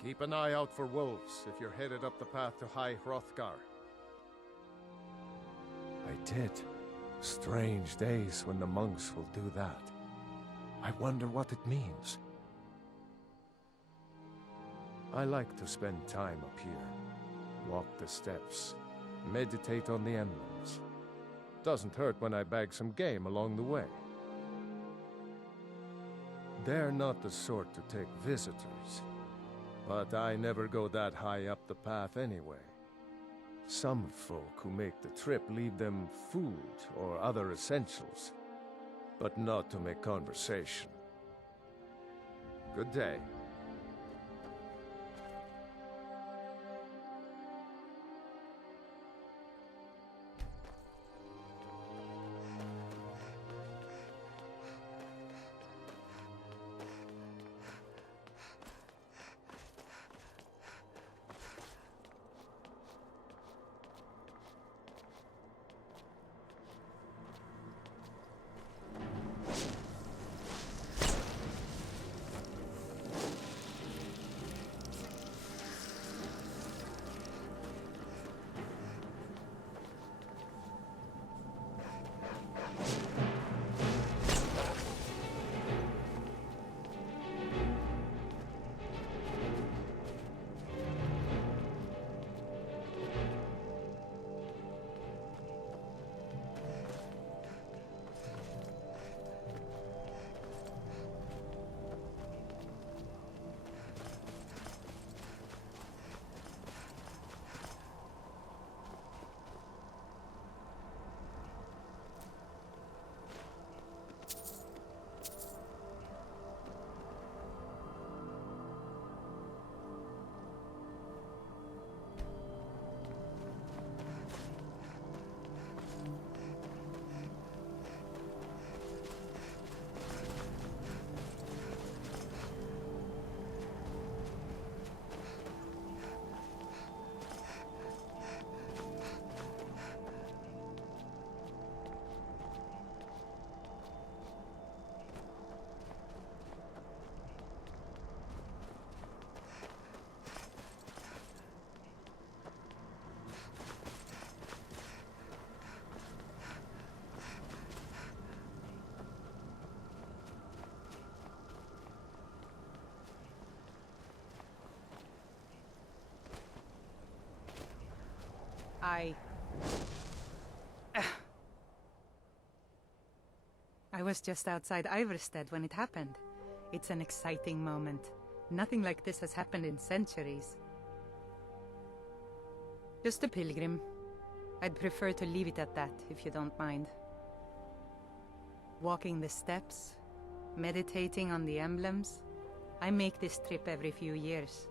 Keep an eye out for wolves if you're headed up the path to High Hrothgar. I did. Strange days when the monks will do that. I wonder what it means. I like to spend time up here. Walk the steps. Meditate on the emblems. Doesn't hurt when I bag some game along the way. They're not the sort to take visitors. But I never go that high up the path anyway. Some folk who make the trip leave them food or other essentials, but not to make conversation. Good day. I was just outside Iverstead when it happened. It's an exciting moment. Nothing like this has happened in centuries. Just a pilgrim. I'd prefer to leave it at that, if you don't mind. Walking the steps, meditating on the emblems. I make this trip every few years.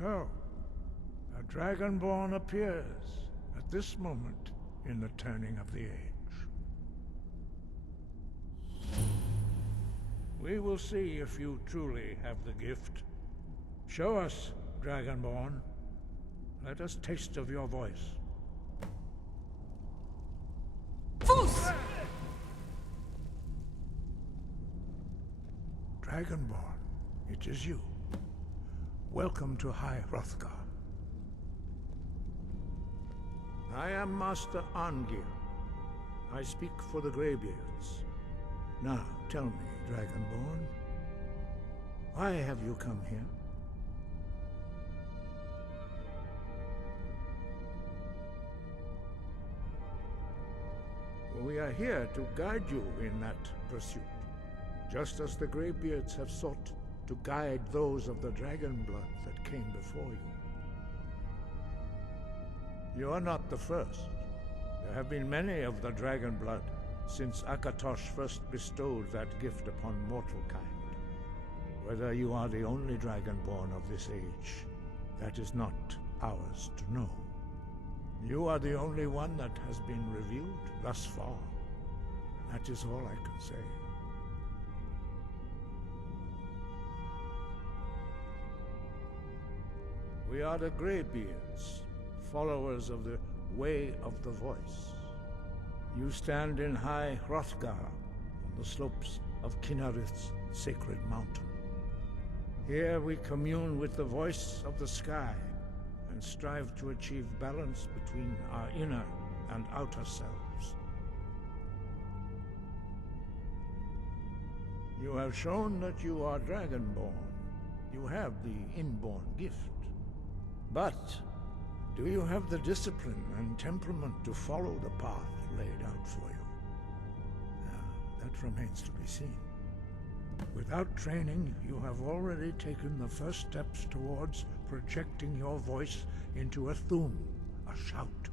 So, a Dragonborn appears at this moment in the turning of the age. We will see if you truly have the gift. Show us, Dragonborn. Let us taste of your voice. Foos! Dragonborn, it is you. Welcome to High Hrothgar. I am Master Angir. I speak for the Greybeards. Now, tell me, Dragonborn, why have you come here? We are here to guide you in that pursuit, just as the Greybeards have sought to guide those of the dragon blood that came before you. You are not the first. There have been many of the dragon blood since Akatosh first bestowed that gift upon mortal kind. Whether you are the only Dragonborn of this age, that is not ours to know. You are the only one that has been revealed thus far. That is all I can say. We are the Greybeards, followers of the Way of the Voice. You stand in high Hrothgar, on the slopes of Kinnarith's sacred mountain. Here we commune with the voice of the sky, and strive to achieve balance between our inner and outer selves. You have shown that you are Dragonborn. You have the inborn gift. But do you have the discipline and temperament to follow the path laid out for you? That remains to be seen. Without training, you have already taken the first steps towards projecting your voice into a thum, a shout.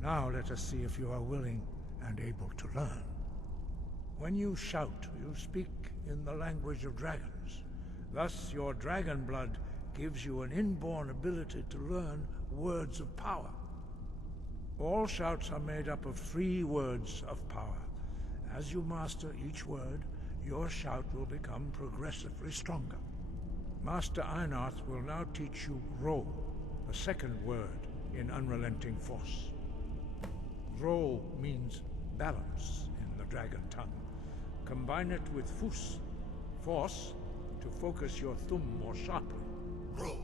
Now let us see if you are willing and able to learn. When you shout, you speak in the language of dragons. Thus, your dragon blood gives you an inborn ability to learn words of power. All shouts are made up of 3 words of power. As you master each word, your shout will become progressively stronger. Master Einarth will now teach you Ro, the second word in Unrelenting Force. Ro means balance in the dragon tongue. Combine it with Fus, force, to focus your thumb more sharply. Ro.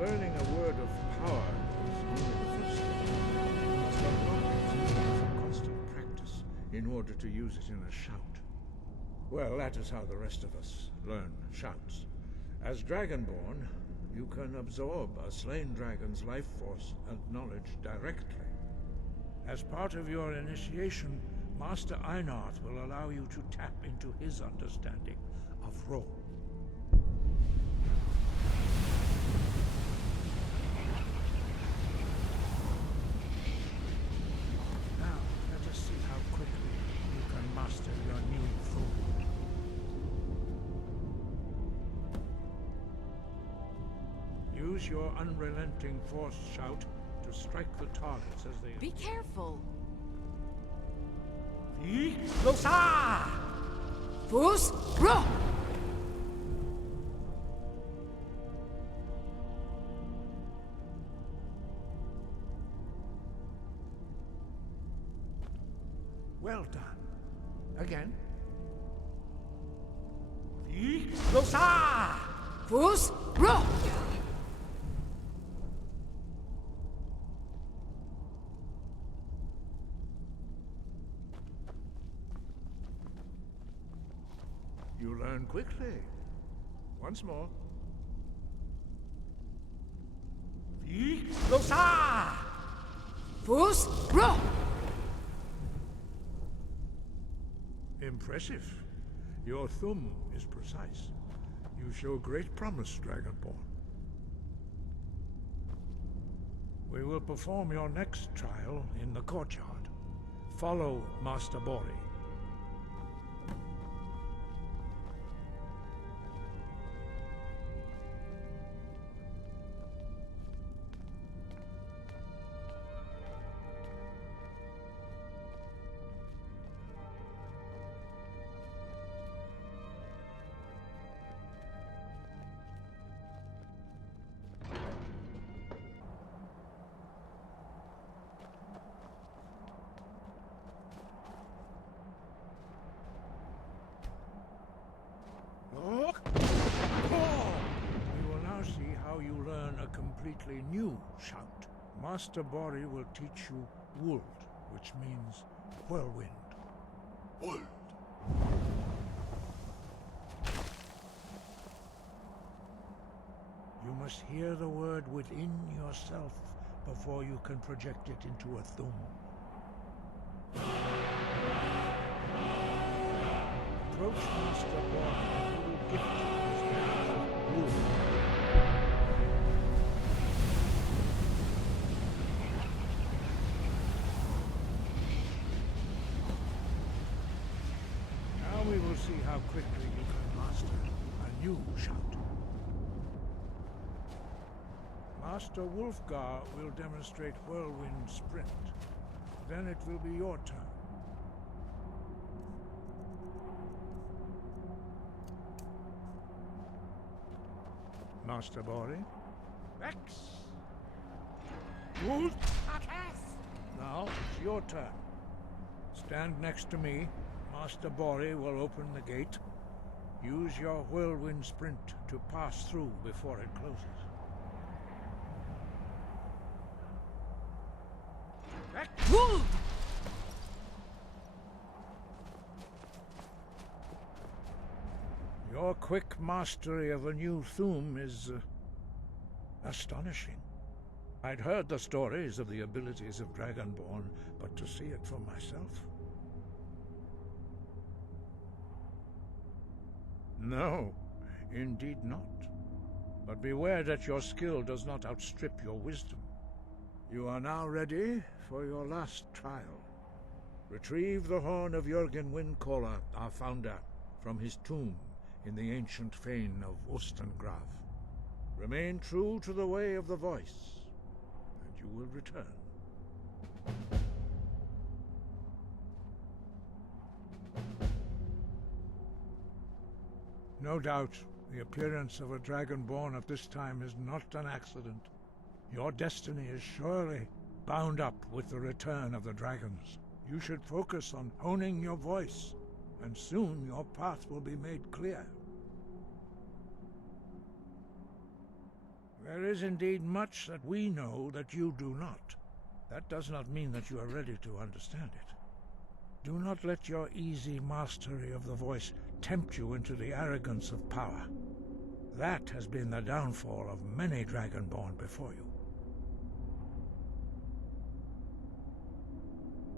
Learning a word of power is only the first step. You must unlock it through constant practice in order to use it in a shout. Well, that is how the rest of us learn shouts. As Dragonborn, you can absorb a slain dragon's life force and knowledge directly. As part of your initiation, Master Einarth will allow you to tap into his understanding of Ro. Your new food. Use your unrelenting force shout to strike the targets as they... Be careful! Losa! Fus! Ro! Well done. Again. Losa! Fus! Ro! You learn quickly. Once more. Losa! Fus! Ro! Impressive. Your thumb is precise. You show great promise, Dragonborn. We will perform your next trial in the courtyard. Follow Master Bori. Completely new shout. Master Bori will teach you Wold, which means whirlwind. Wold. must hear the word within yourself before you can project it into a thum. Approach Master Born and you will gift his magic wool. Now we will see how quickly you can master a new shout. Master Wulfgar will demonstrate Whirlwind Sprint. Then it will be your turn. Master Bori? Rex! Wolf! Now it's your turn. Stand next to me. Master Bori will open the gate. Use your Whirlwind Sprint to pass through before it closes. Your quick mastery of a new thum is astonishing. I'd heard the stories of the abilities of Dragonborn, but to see it for myself... No, indeed not. But beware that your skill does not outstrip your wisdom. You are now ready for your last trial. Retrieve the horn of Jürgen Windcaller, our founder, from his tomb in the ancient fane of Ostengraf. Remain true to the way of the voice, and you will return. No doubt, the appearance of a Dragonborn at this time is not an accident. Your destiny is surely bound up with the return of the dragons. You should focus on honing your voice, and soon your path will be made clear. There is indeed much that we know that you do not. That does not mean that you are ready to understand it. Do not let your easy mastery of the voice tempt you into the arrogance of power. That has been the downfall of many Dragonborn before you.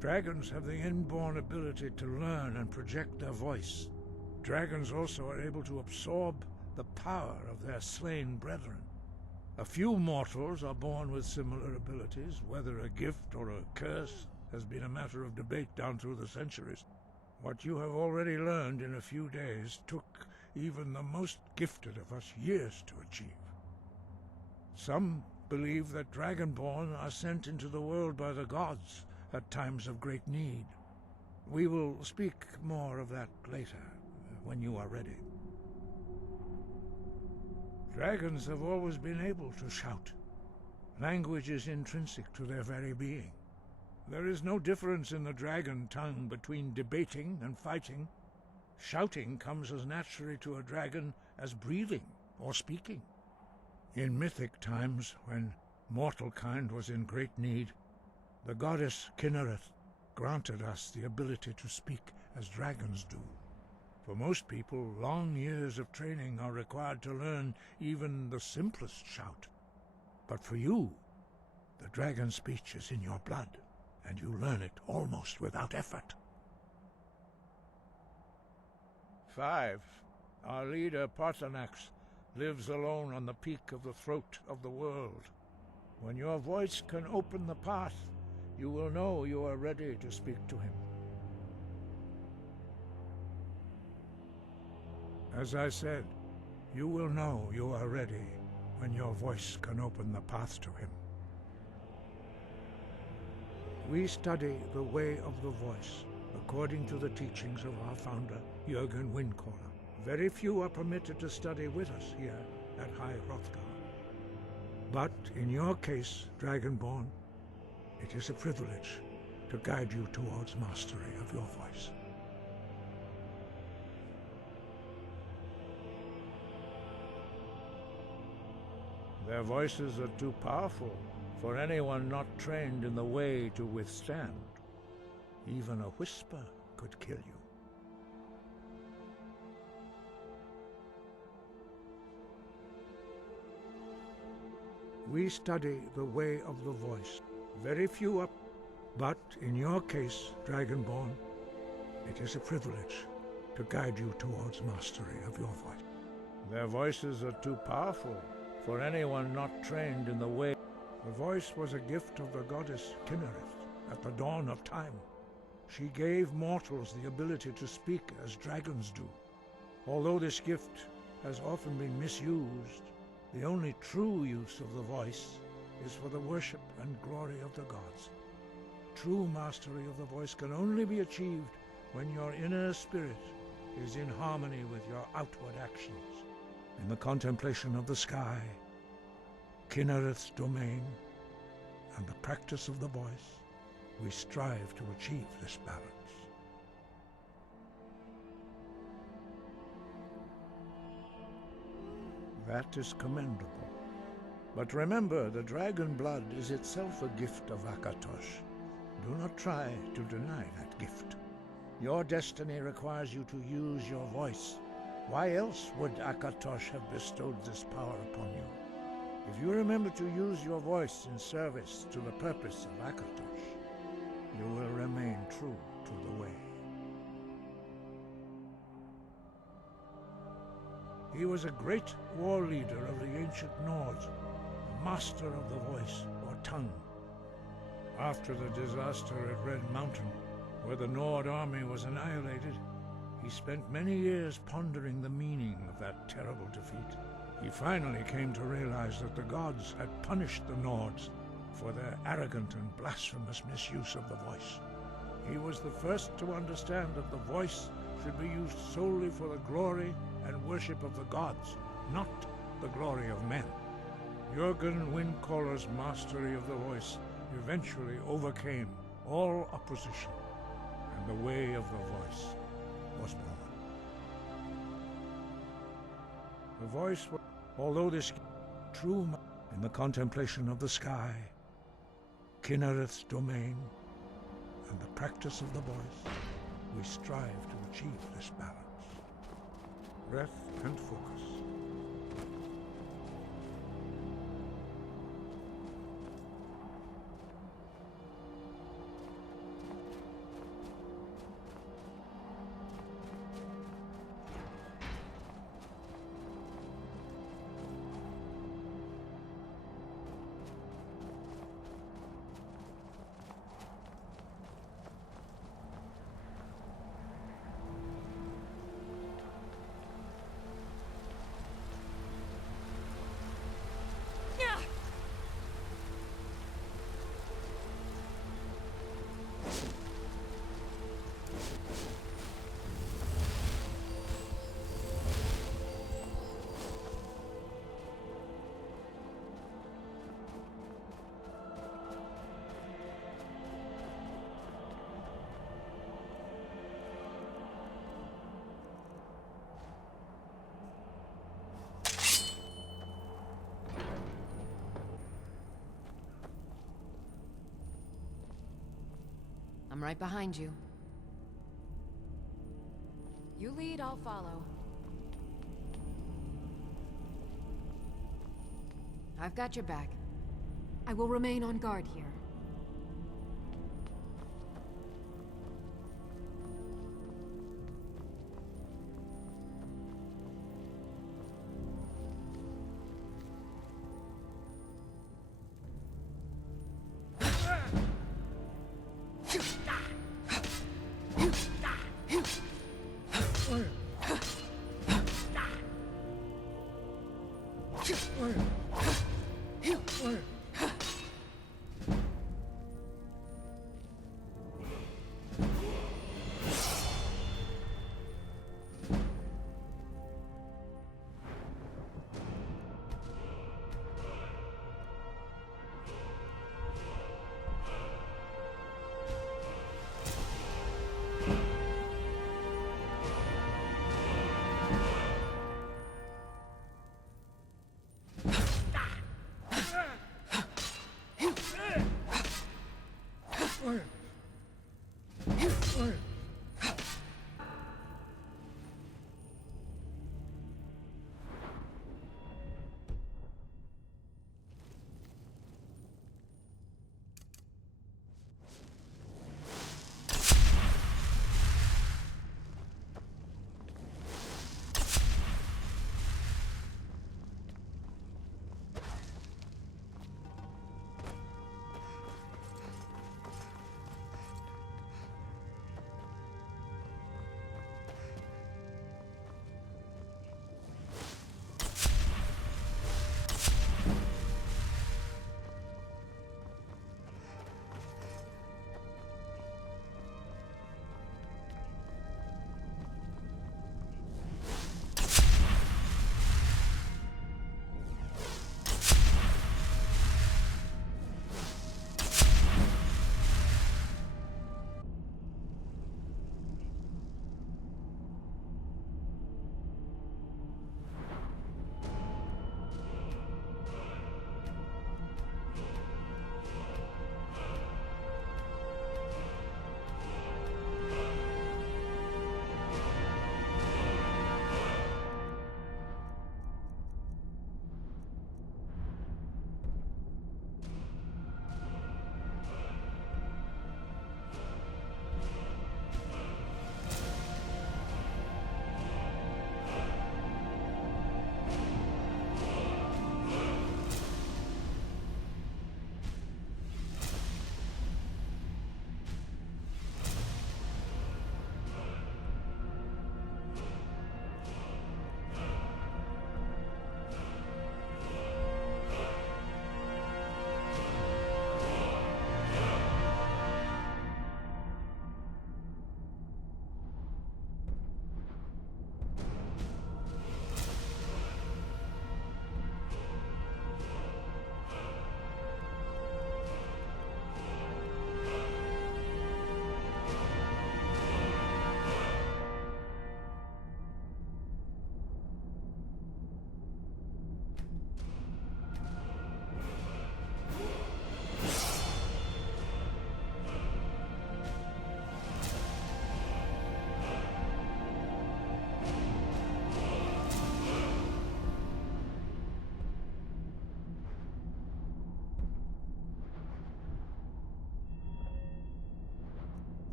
Dragons have the inborn ability to learn and project their voice. Dragons also are able to absorb the power of their slain brethren. A few mortals are born with similar abilities. Whether a gift or a curse has been a matter of debate down through the centuries. What you have already learned in a few days took even the most gifted of us years to achieve. Some believe that Dragonborn are sent into the world by the gods at times of great need. We will speak more of that later, when you are ready. Dragons have always been able to shout. Language is intrinsic to their very being. There is no difference in the dragon tongue between debating and fighting. Shouting comes as naturally to a dragon as breathing or speaking. In mythic times, when mortal kind was in great need, the goddess Kinnereth granted us the ability to speak as dragons do. For most people, long years of training are required to learn even the simplest shout. But for you, the dragon speech is in your blood, and you learn it almost without effort. 5. Our leader, Parthenax, lives alone on the peak of the throat of the world. When your voice can open the path, you will know you are ready to speak to him. As I said, you will know you are ready when your voice can open the path to him. We study the way of the voice, according to the teachings of our founder, Jürgen Windcaller. Very few are permitted to study with us here at High Hrothgar. But in your case, Dragonborn, it is a privilege to guide you towards mastery of your voice. Their voices are too powerful for anyone not trained in the way to withstand. Even a whisper could kill you. We study the way of the voice. Very few up, but in your case, Dragonborn, it is a privilege to guide you towards mastery of your voice. Their voices are too powerful for anyone not trained in the way. The voice was a gift of the goddess Kinnereth at the dawn of time. She gave mortals the ability to speak as dragons do. Although this gift has often been misused, the only true use of the voice is for the worship and glory of the gods. True mastery of the voice can only be achieved when your inner spirit is in harmony with your outward actions. In the contemplation of the sky, Kinnereth's domain, and the practice of the voice, we strive to achieve this balance. That is commendable. But remember, the dragon blood is itself a gift of Akatosh. Do not try to deny that gift. Your destiny requires you to use your voice. Why else would Akatosh have bestowed this power upon you? If you remember to use your voice in service to the purpose of Akatosh, you will remain true to the way. He was a great war leader of the ancient Nords, a master of the voice, or tongue. After the disaster at Red Mountain, where the Nord army was annihilated, he spent many years pondering the meaning of that terrible defeat. He finally came to realize that the gods had punished the Nords for their arrogant and blasphemous misuse of the voice. He was the first to understand that the voice should be used solely for the glory and worship of the gods, not the glory of men. Jürgen Windcaller's mastery of the voice eventually overcame all opposition, and the way of the voice was born. The voice was, although this true in the contemplation of the sky, Kinnereth's domain, and the practice of the voice, we strive to achieve this balance. Breath and focus. I'm right behind you. You lead, I'll follow. I've got your back. I will remain on guard here. Where?